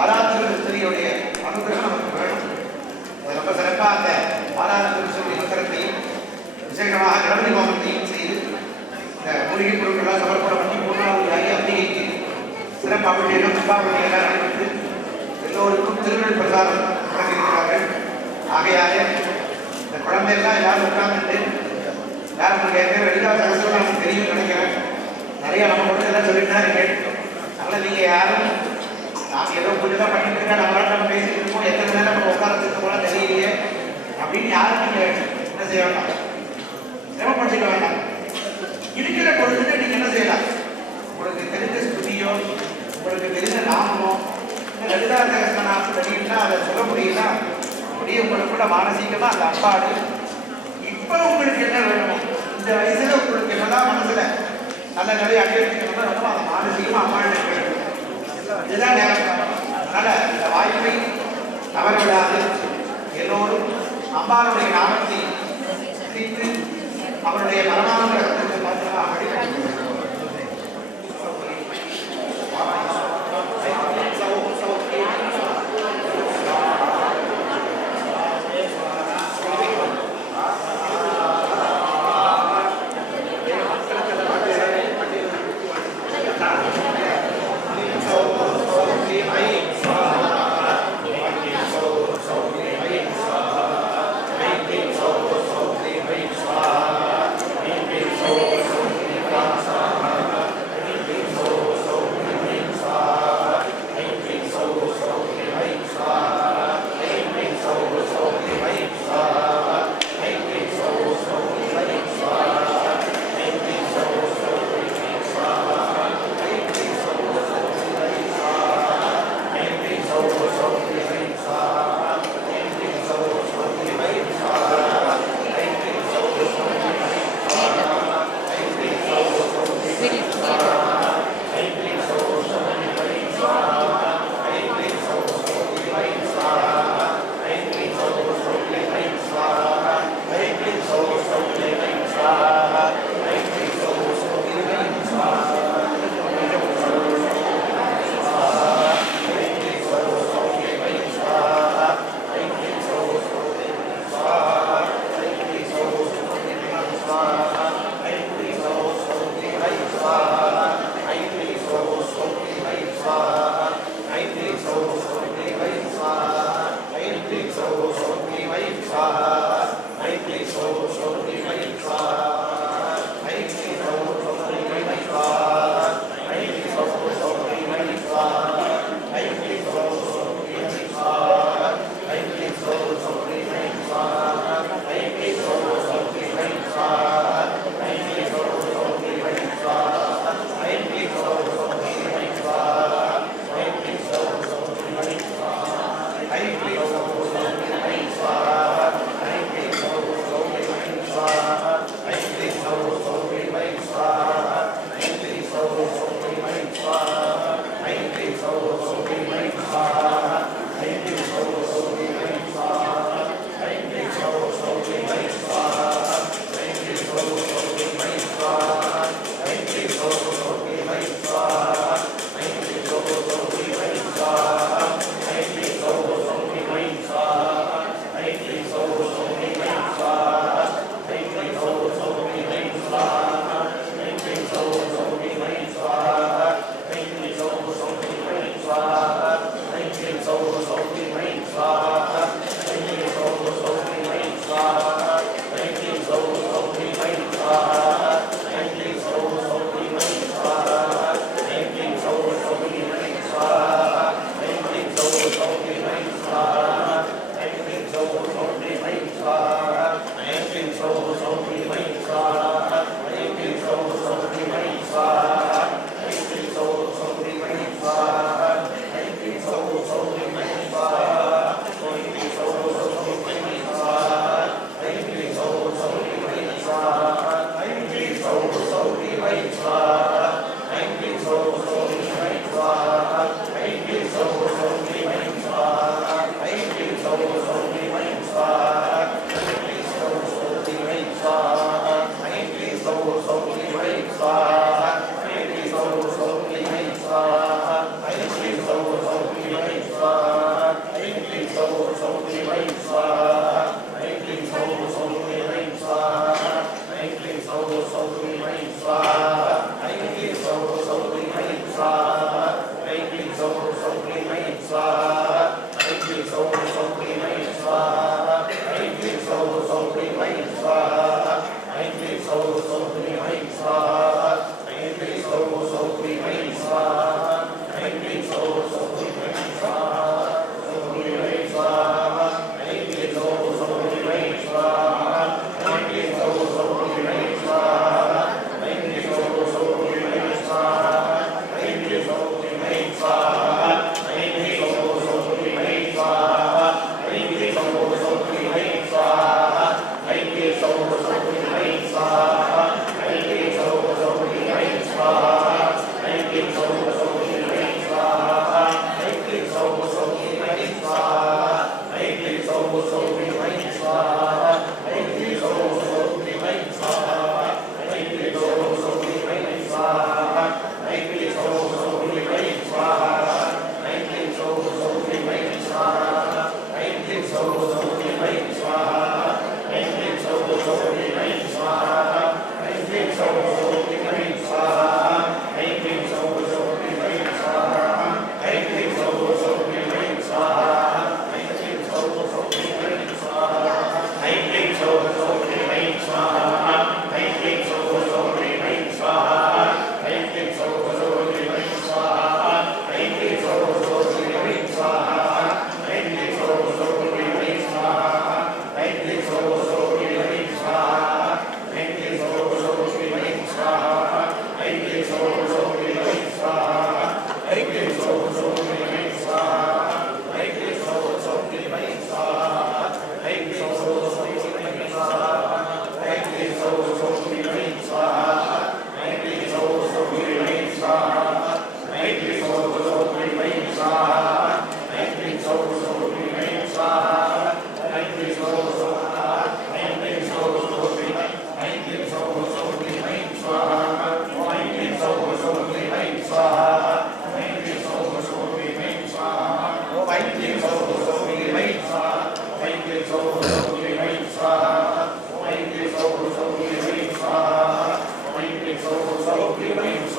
ஆராத்திரனுடைய அனுகிரகம் நமக்கு வேணும். ரொம்ப சிறப்பாக அந்த ஆராத்திரனுடைய மந்திரத்தையும் விசேஷமாக கணபதி ஹோமத்தையும் செய்து மூலிகை பொருட்களால் சமர்ப்பணம் பண்ணி 3வது அம்பிகைக்கு சிறப்பு அபிஷேகம் தீபாவளி எல்லாம் நடைபெற்று எல்லோருக்கும் திருநெல் பிரசாரம் வழங்கியிருக்கிறார்கள். ஆகையாலே இந்த குழந்தையெல்லாம் எல்லாரும் உட்கார்ந்துட்டு யாரும் உங்களுக்கு ஏற்கனவே வெளியாக சகசரம் நமக்கு தெரியும் நினைக்கிறேன். நிறைய நம்ம மட்டும் எல்லாம் சொல்லிட்டு தான் இருக்கேன். அதனால் நீங்கள் யாரும் நாம் ஏதோ கொஞ்சம் பண்ணிட்டு இருக்கா நம்மளால பேசிட்டு இருக்கோம், எத்தனை நேரம் நம்ம உட்காரத்துக்கு போல தெரியலையே அப்படின்னு யாரும் நீங்கள் என்ன செய்ய வேண்டாம், சிரமப்படுத்திக்க வேண்டாம். இருக்கிற பொழுதுன்னு நீங்கள் என்ன செய்யலாம், உங்களுக்கு தெரிஞ்ச ஸ்துதியோ உங்களுக்கு தெரிஞ்ச நாமமோ லலிதா சகஸ்ரநாமம் தெரியும்னா அதை சொல்ல முடியும்னா அப்படியே உங்களுக்குள்ள மானசீகமாக அந்த அப்பாடு இப்போ உங்களுக்கு என்ன வேணுமோ இந்த வயசுல உங்களுக்கு என்னதான் மனசுல நல்ல நிறைய அடியெடுத்துக்கணுமோ ரொம்ப அந்த மானசீகமாக அம்மாள் வேணும். இதுதான் நேரம். அதனால இந்த வாய்ப்பை தவறவிடாது எல்லோரும் அம்பாளுடைய நாமத்தை சிரித்து அவருடைய பரமானந்த ரத்தத்தை பார்த்து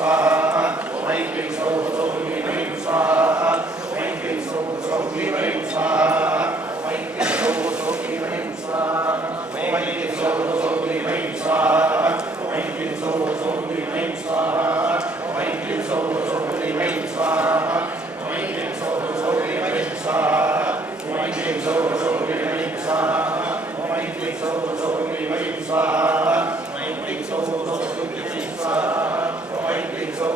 स्वाहा ॐ क्लीं सौः सौः क्लीं ऐं स्वाहा ॐ क्लीं सौः सौः क्लीं ऐं स्वाहा ॐ क्लीं सौः सौः क्लीं ऐं स्वाहा ॐ क्लीं सौः सौः क्लीं ऐं स्वाहा ॐ क्लीं सौः सौः क्लीं ऐं स्वाहा ॐ क्लीं सौः सौः क्लीं ऐं स्वाहा ॐ क्लीं सौः सौः क्लीं ऐं स्वाहा ॐ क्लीं सौः सौः क्लीं ऐं स्वाहा ॐ क्लीं सौः सौः क्लीं ऐं स्वाहा ॐ क्लीं सौः सौः क्लीं ऐं स्वाहा ॐ क्लीं सौः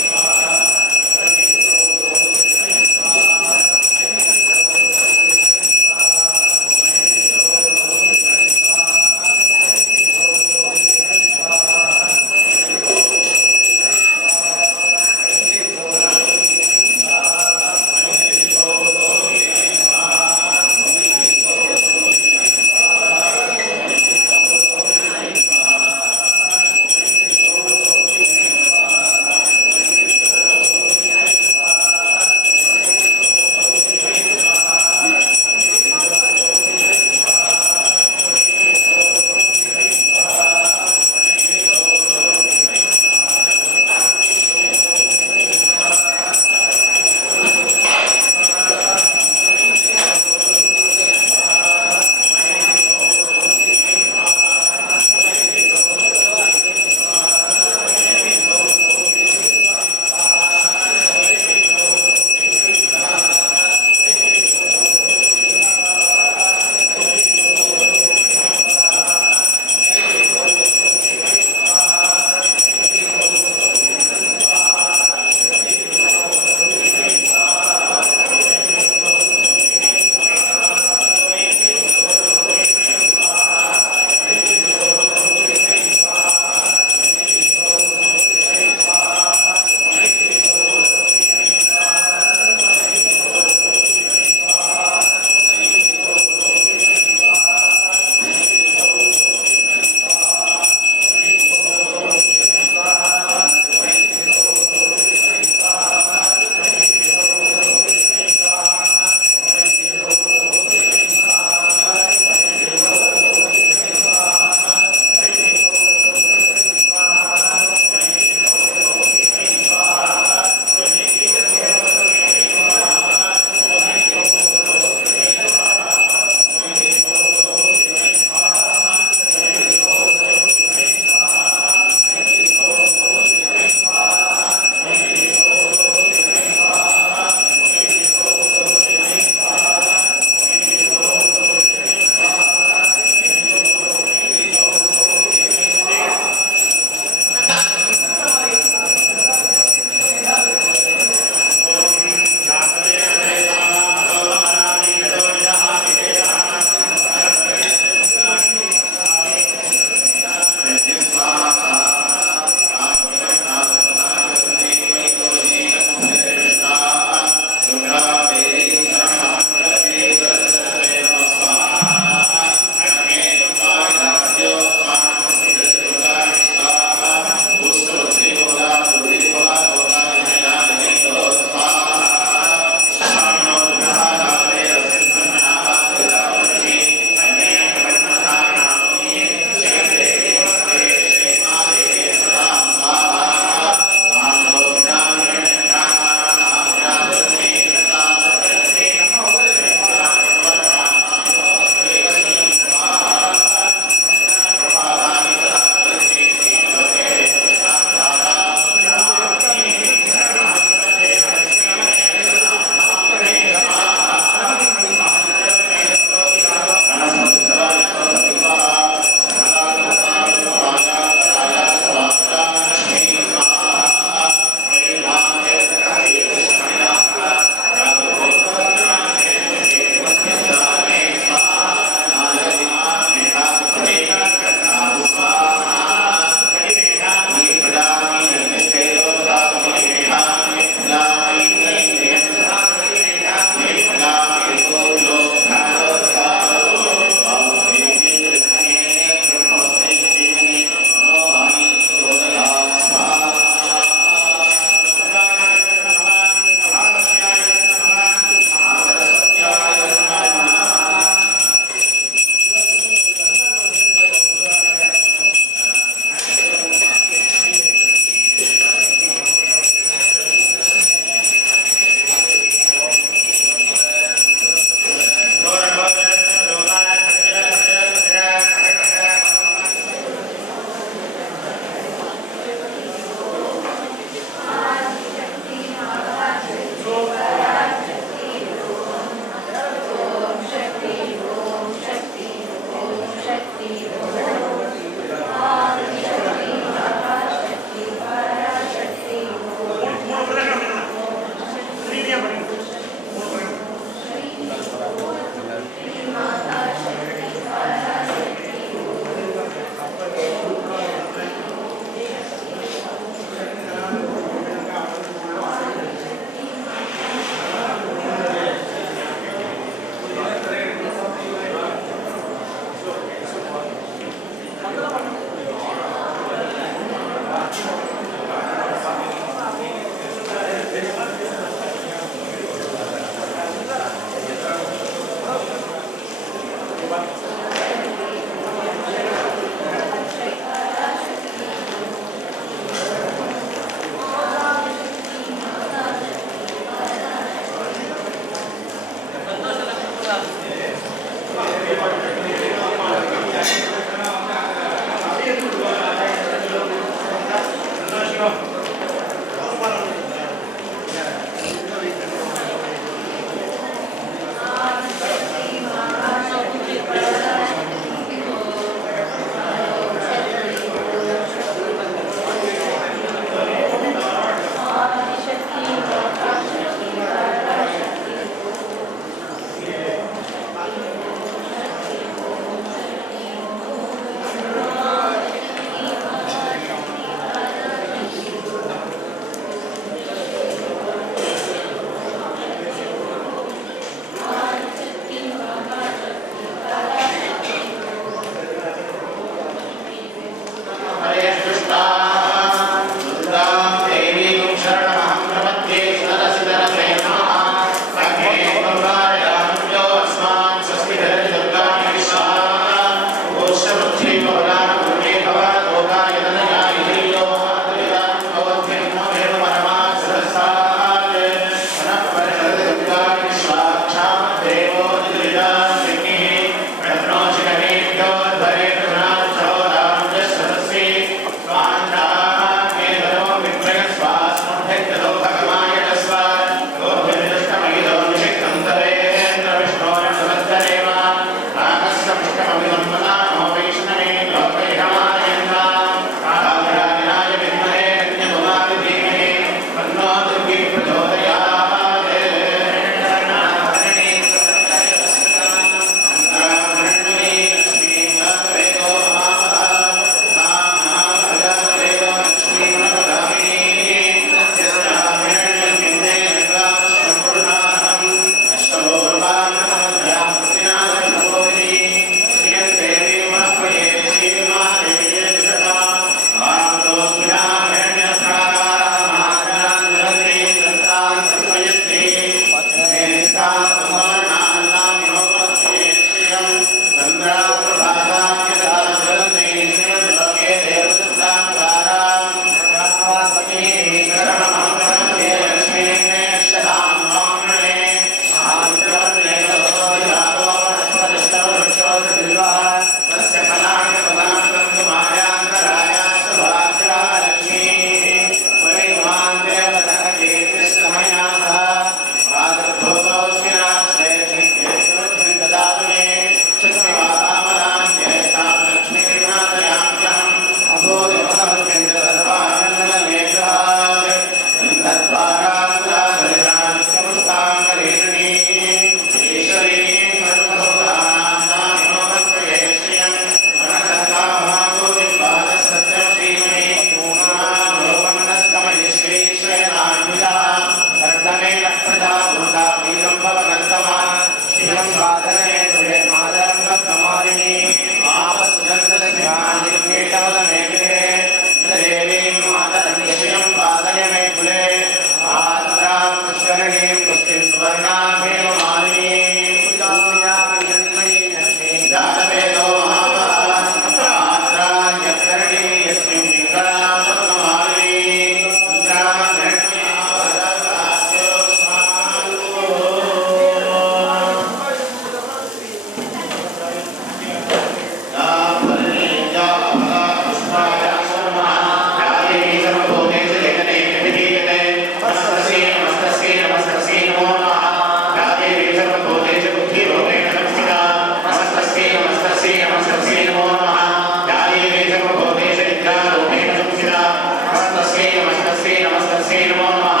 नमस्तस्यै नमो नमः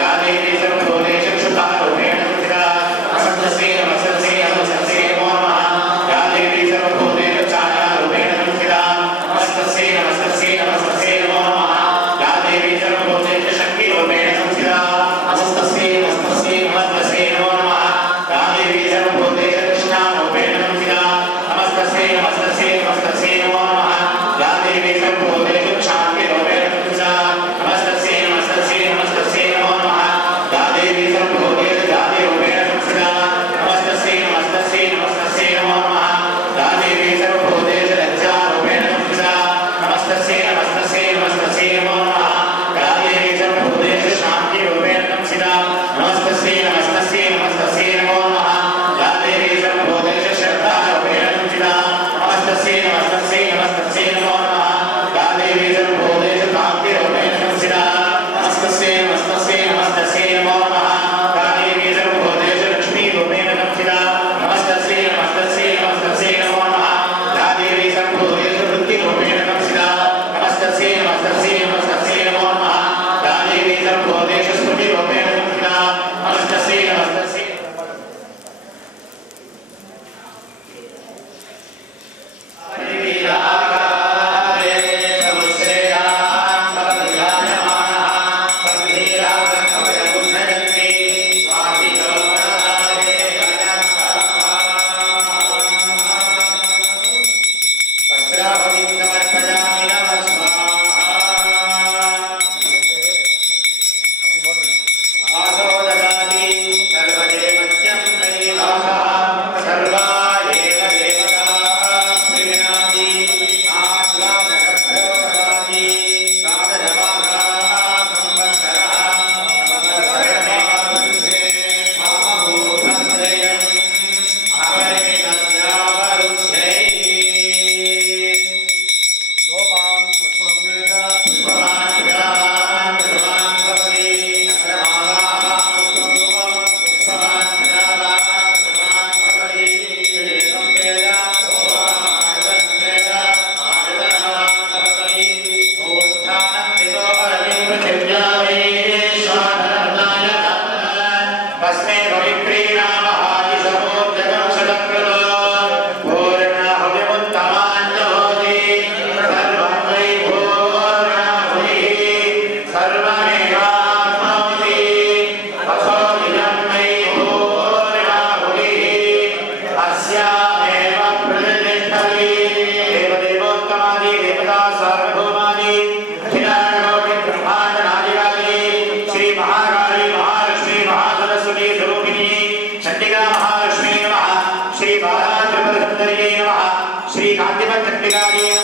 या देवी सर्वभूतेषु शुभारूपेण संस्थिता नमस्तस्यै नमस्तस्यै नमस्तस्यै नमो नमः या देवी सर्वभूतेषु छायारूपेण संस्थिता नमस्तस्यै नमस्तस्यै नमस्तस्यै नमो नमः या देवी सर्वभूतेषु शक्तिरूपेण संस्थिता नमस्तस्यै नमस्तस्यै नमस्तस्यै नमो नमः या देवी सर्वभूतेषु कृष्णारूपेण संस्थिता नमस्तस्यै नमस्तस्यै नमस्तस्यै नमो नमः या देवी सर्वभूतेषु शान्तिरूपेण संस्थिता नमस्तस्यै नमस्तस्यै नमस्तस्यै नमो नमः या देवी सर्वभूतेषु जातिरूपेण संस्थिता नमस्तस्यै नमस्तस्यै नमस्तस्यै नमो नमः या देवी सर्वभूतेषु लज्जारूपेण संस्थिता नमस्तस्यै नमस्तस्यै नमस्तस्यै नमो नमः या देवी सर्वभूतेषु शान्तिरूपेण संस्थिता नमस्तस्यै नमस्तस्यै नमस्तस्यै नमो नमः या देवी सर्वभूतेषु श्रद्धारूपेण संस्थिता नमस्तस्यै नमस्तस्यै नमस्तस्यै नमो नमः या देवी सर्वभूतेषु कान्तिरूपेण संस्थिता नमस्तस्यै नमस्तस्यै नमस्तस्यै नमो नमः या देवी सर्वभूतेषु लक्ष्मीरूपेण संस्थिता नमस्तस्यै नमस्तस्यै नमस्तस्यै नमो नमः या देवी सर्वभूतेषु वृत्तिरूपेण संस्थिता नमस्तस्यै नमस्तस्यै नमस्तस्यै नमो नमः या देवी सर्वभूतेषु स्मृतिरूपेण संस्थिता नमस्तस्यै नमस्तस्यै Thank you.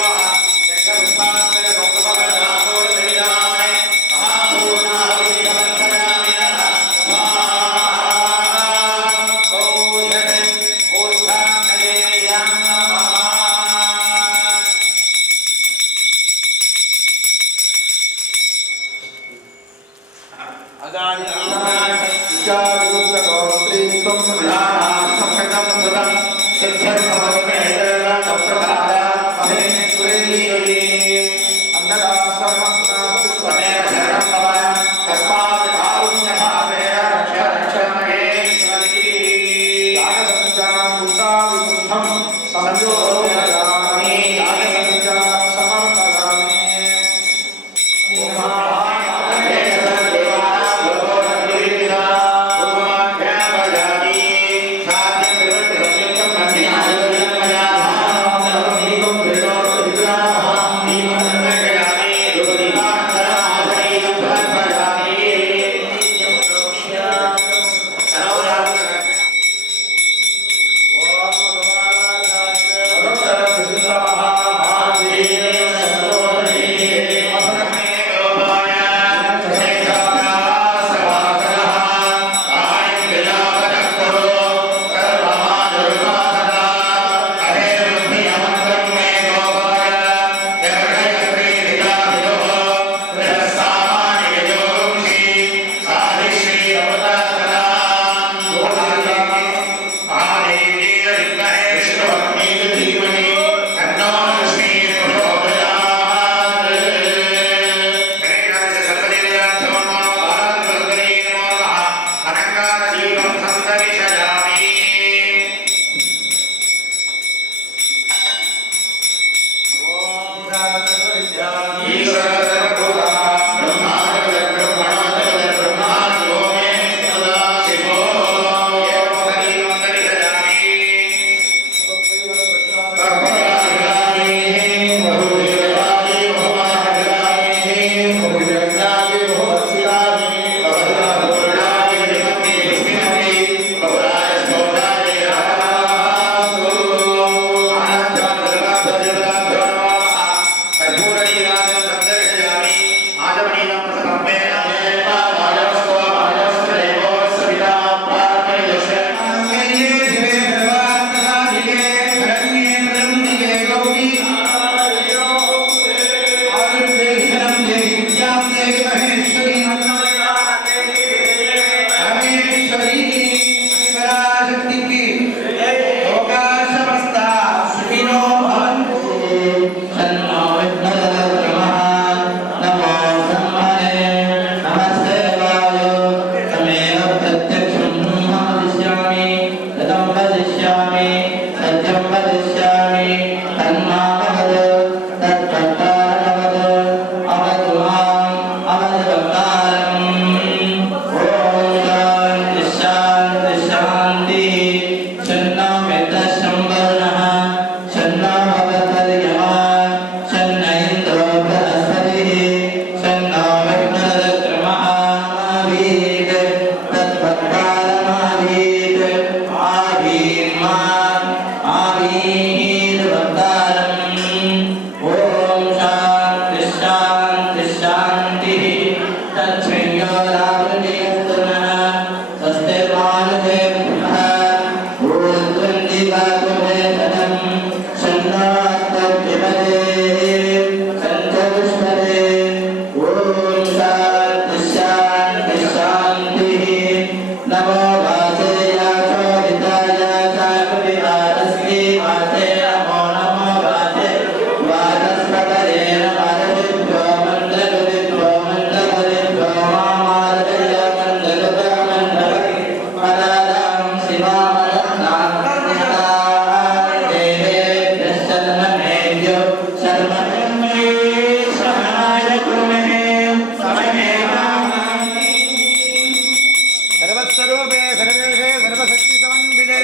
सर्वस्वरूपे सर्वेषे सर्वशक्तिसमन्विते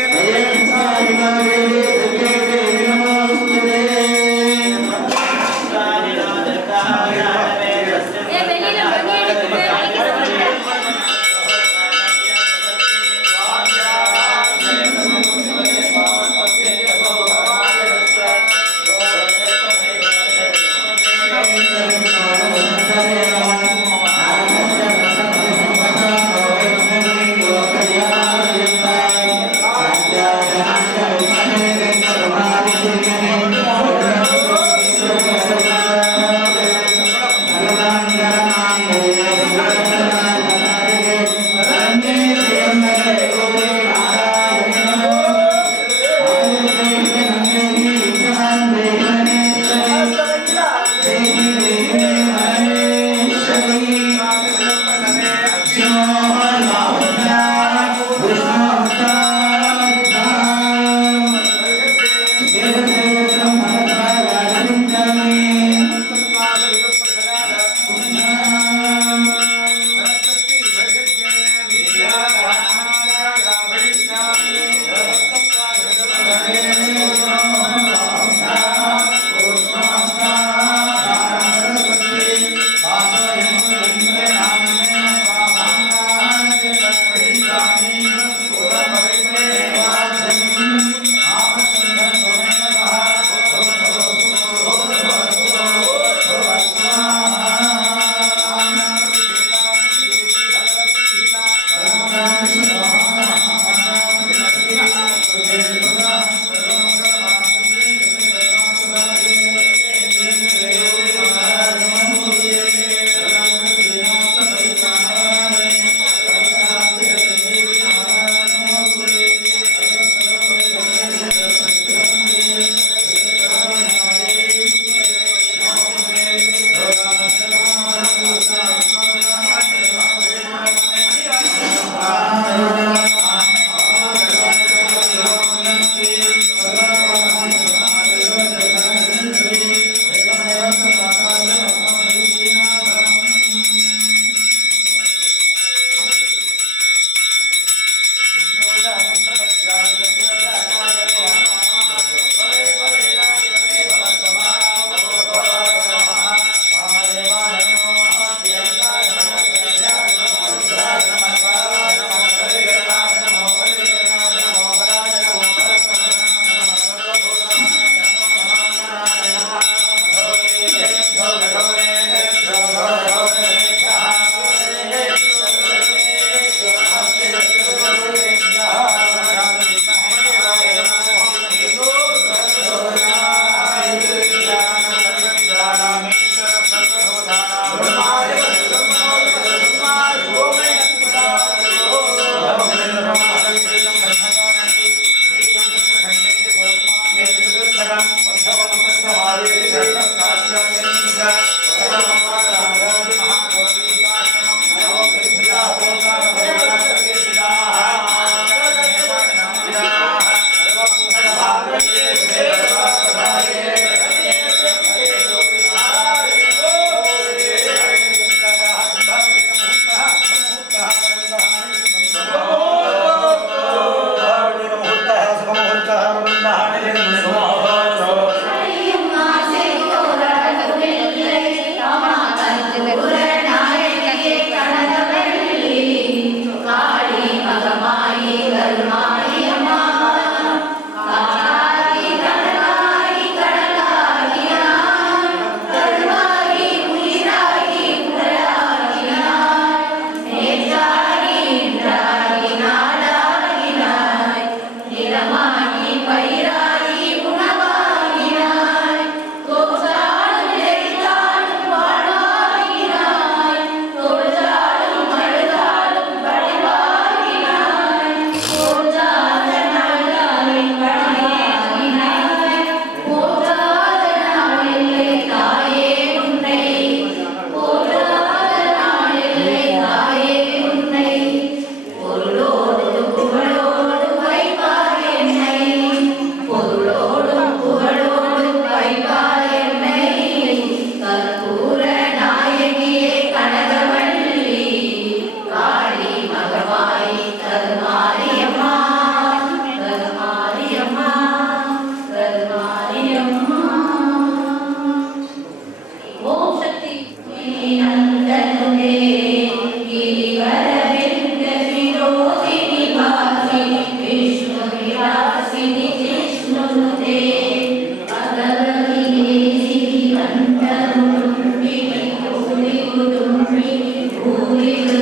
Rama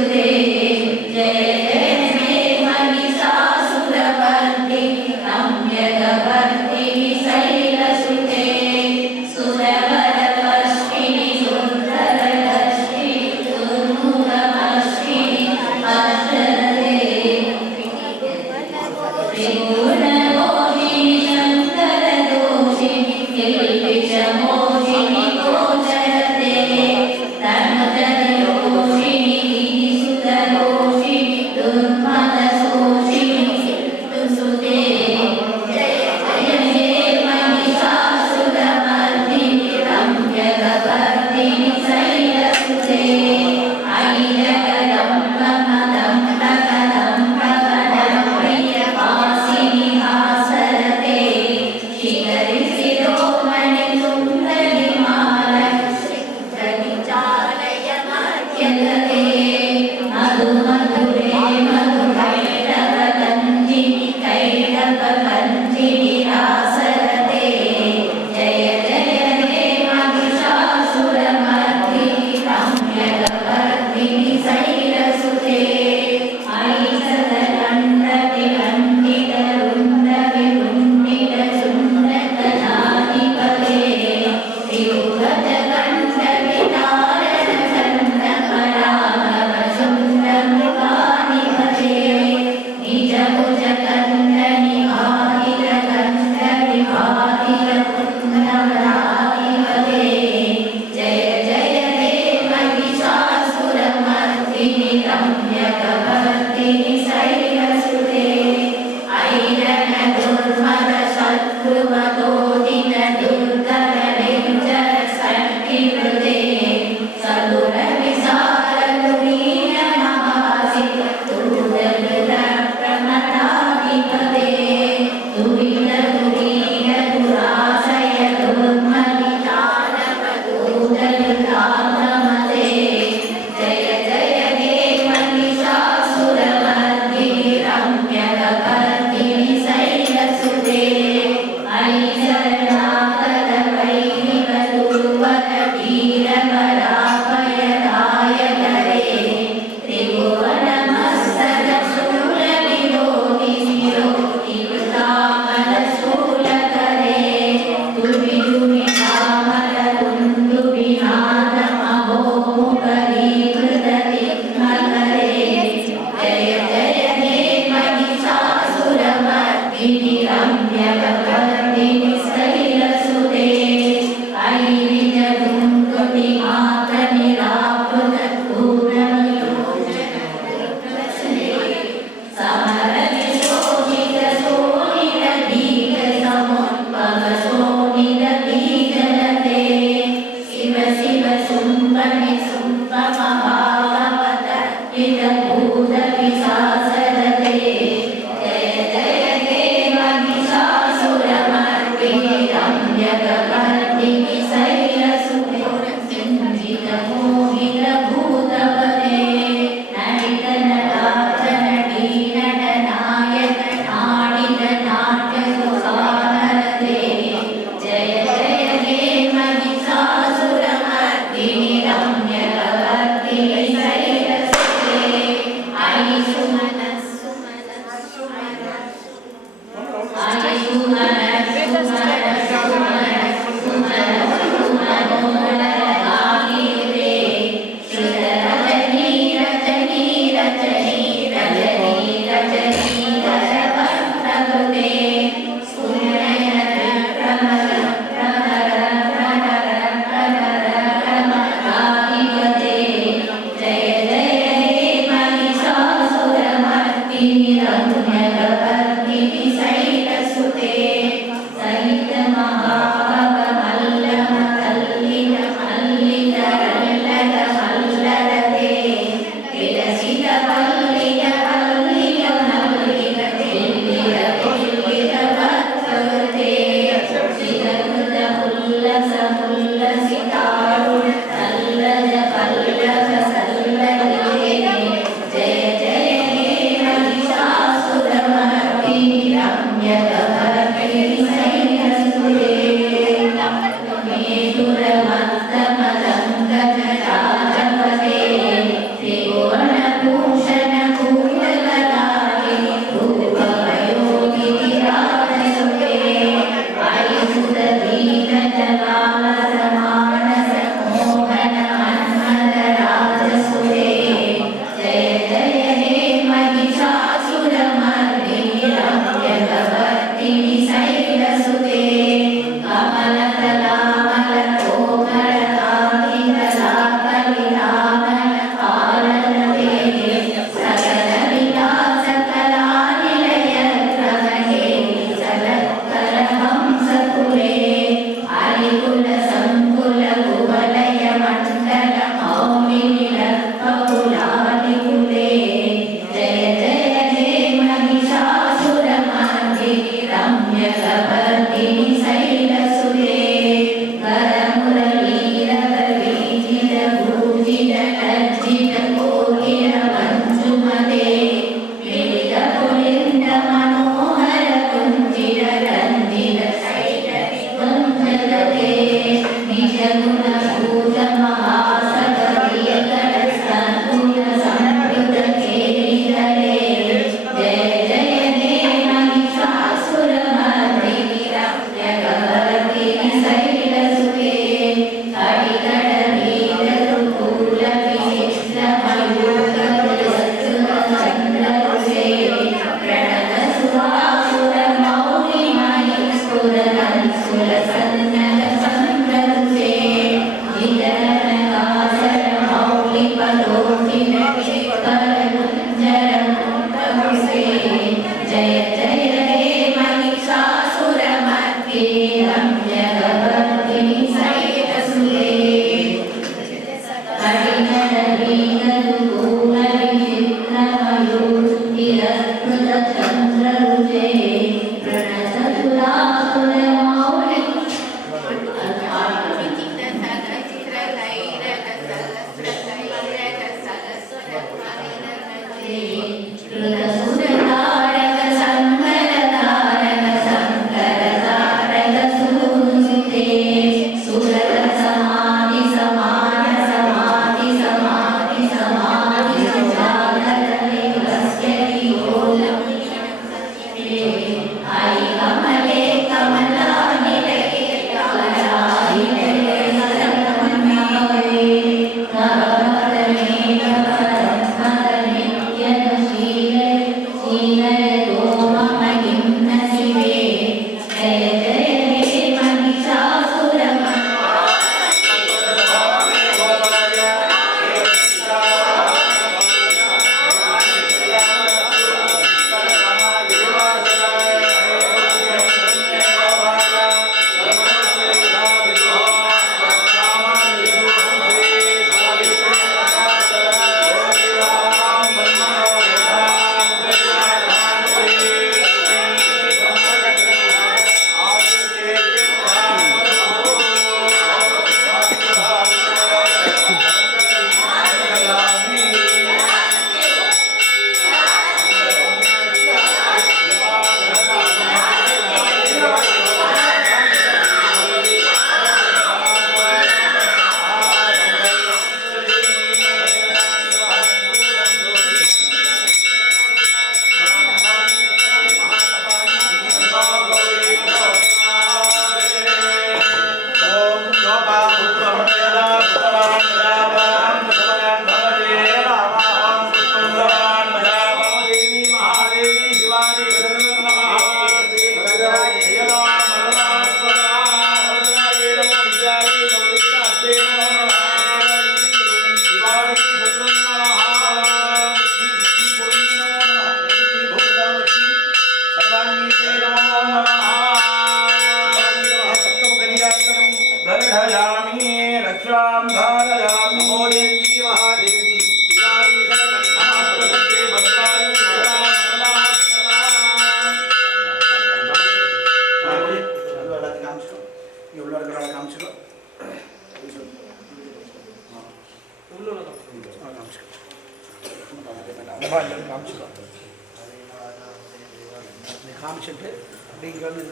காமிச்சிட்டு அப்படி இங்கே வந்து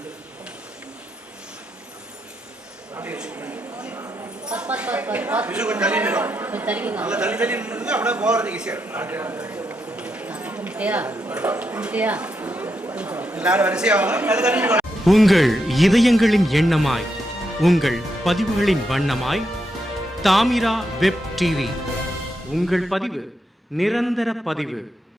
கொஞ்சம் தள்ளி நிற்கும் நல்லா தள்ளி தள்ளி நின்று அப்படியே போகிறது ஈஸியாக எல்லாரும் வரிசையாகும். உங்கள் இதயங்களின் எண்ணமாய் உங்கள் பதிவுகளின் வண்ணமாய் தாமிரா வெப் டிவி. உங்கள் பதிவு நிரந்தர பதிவு.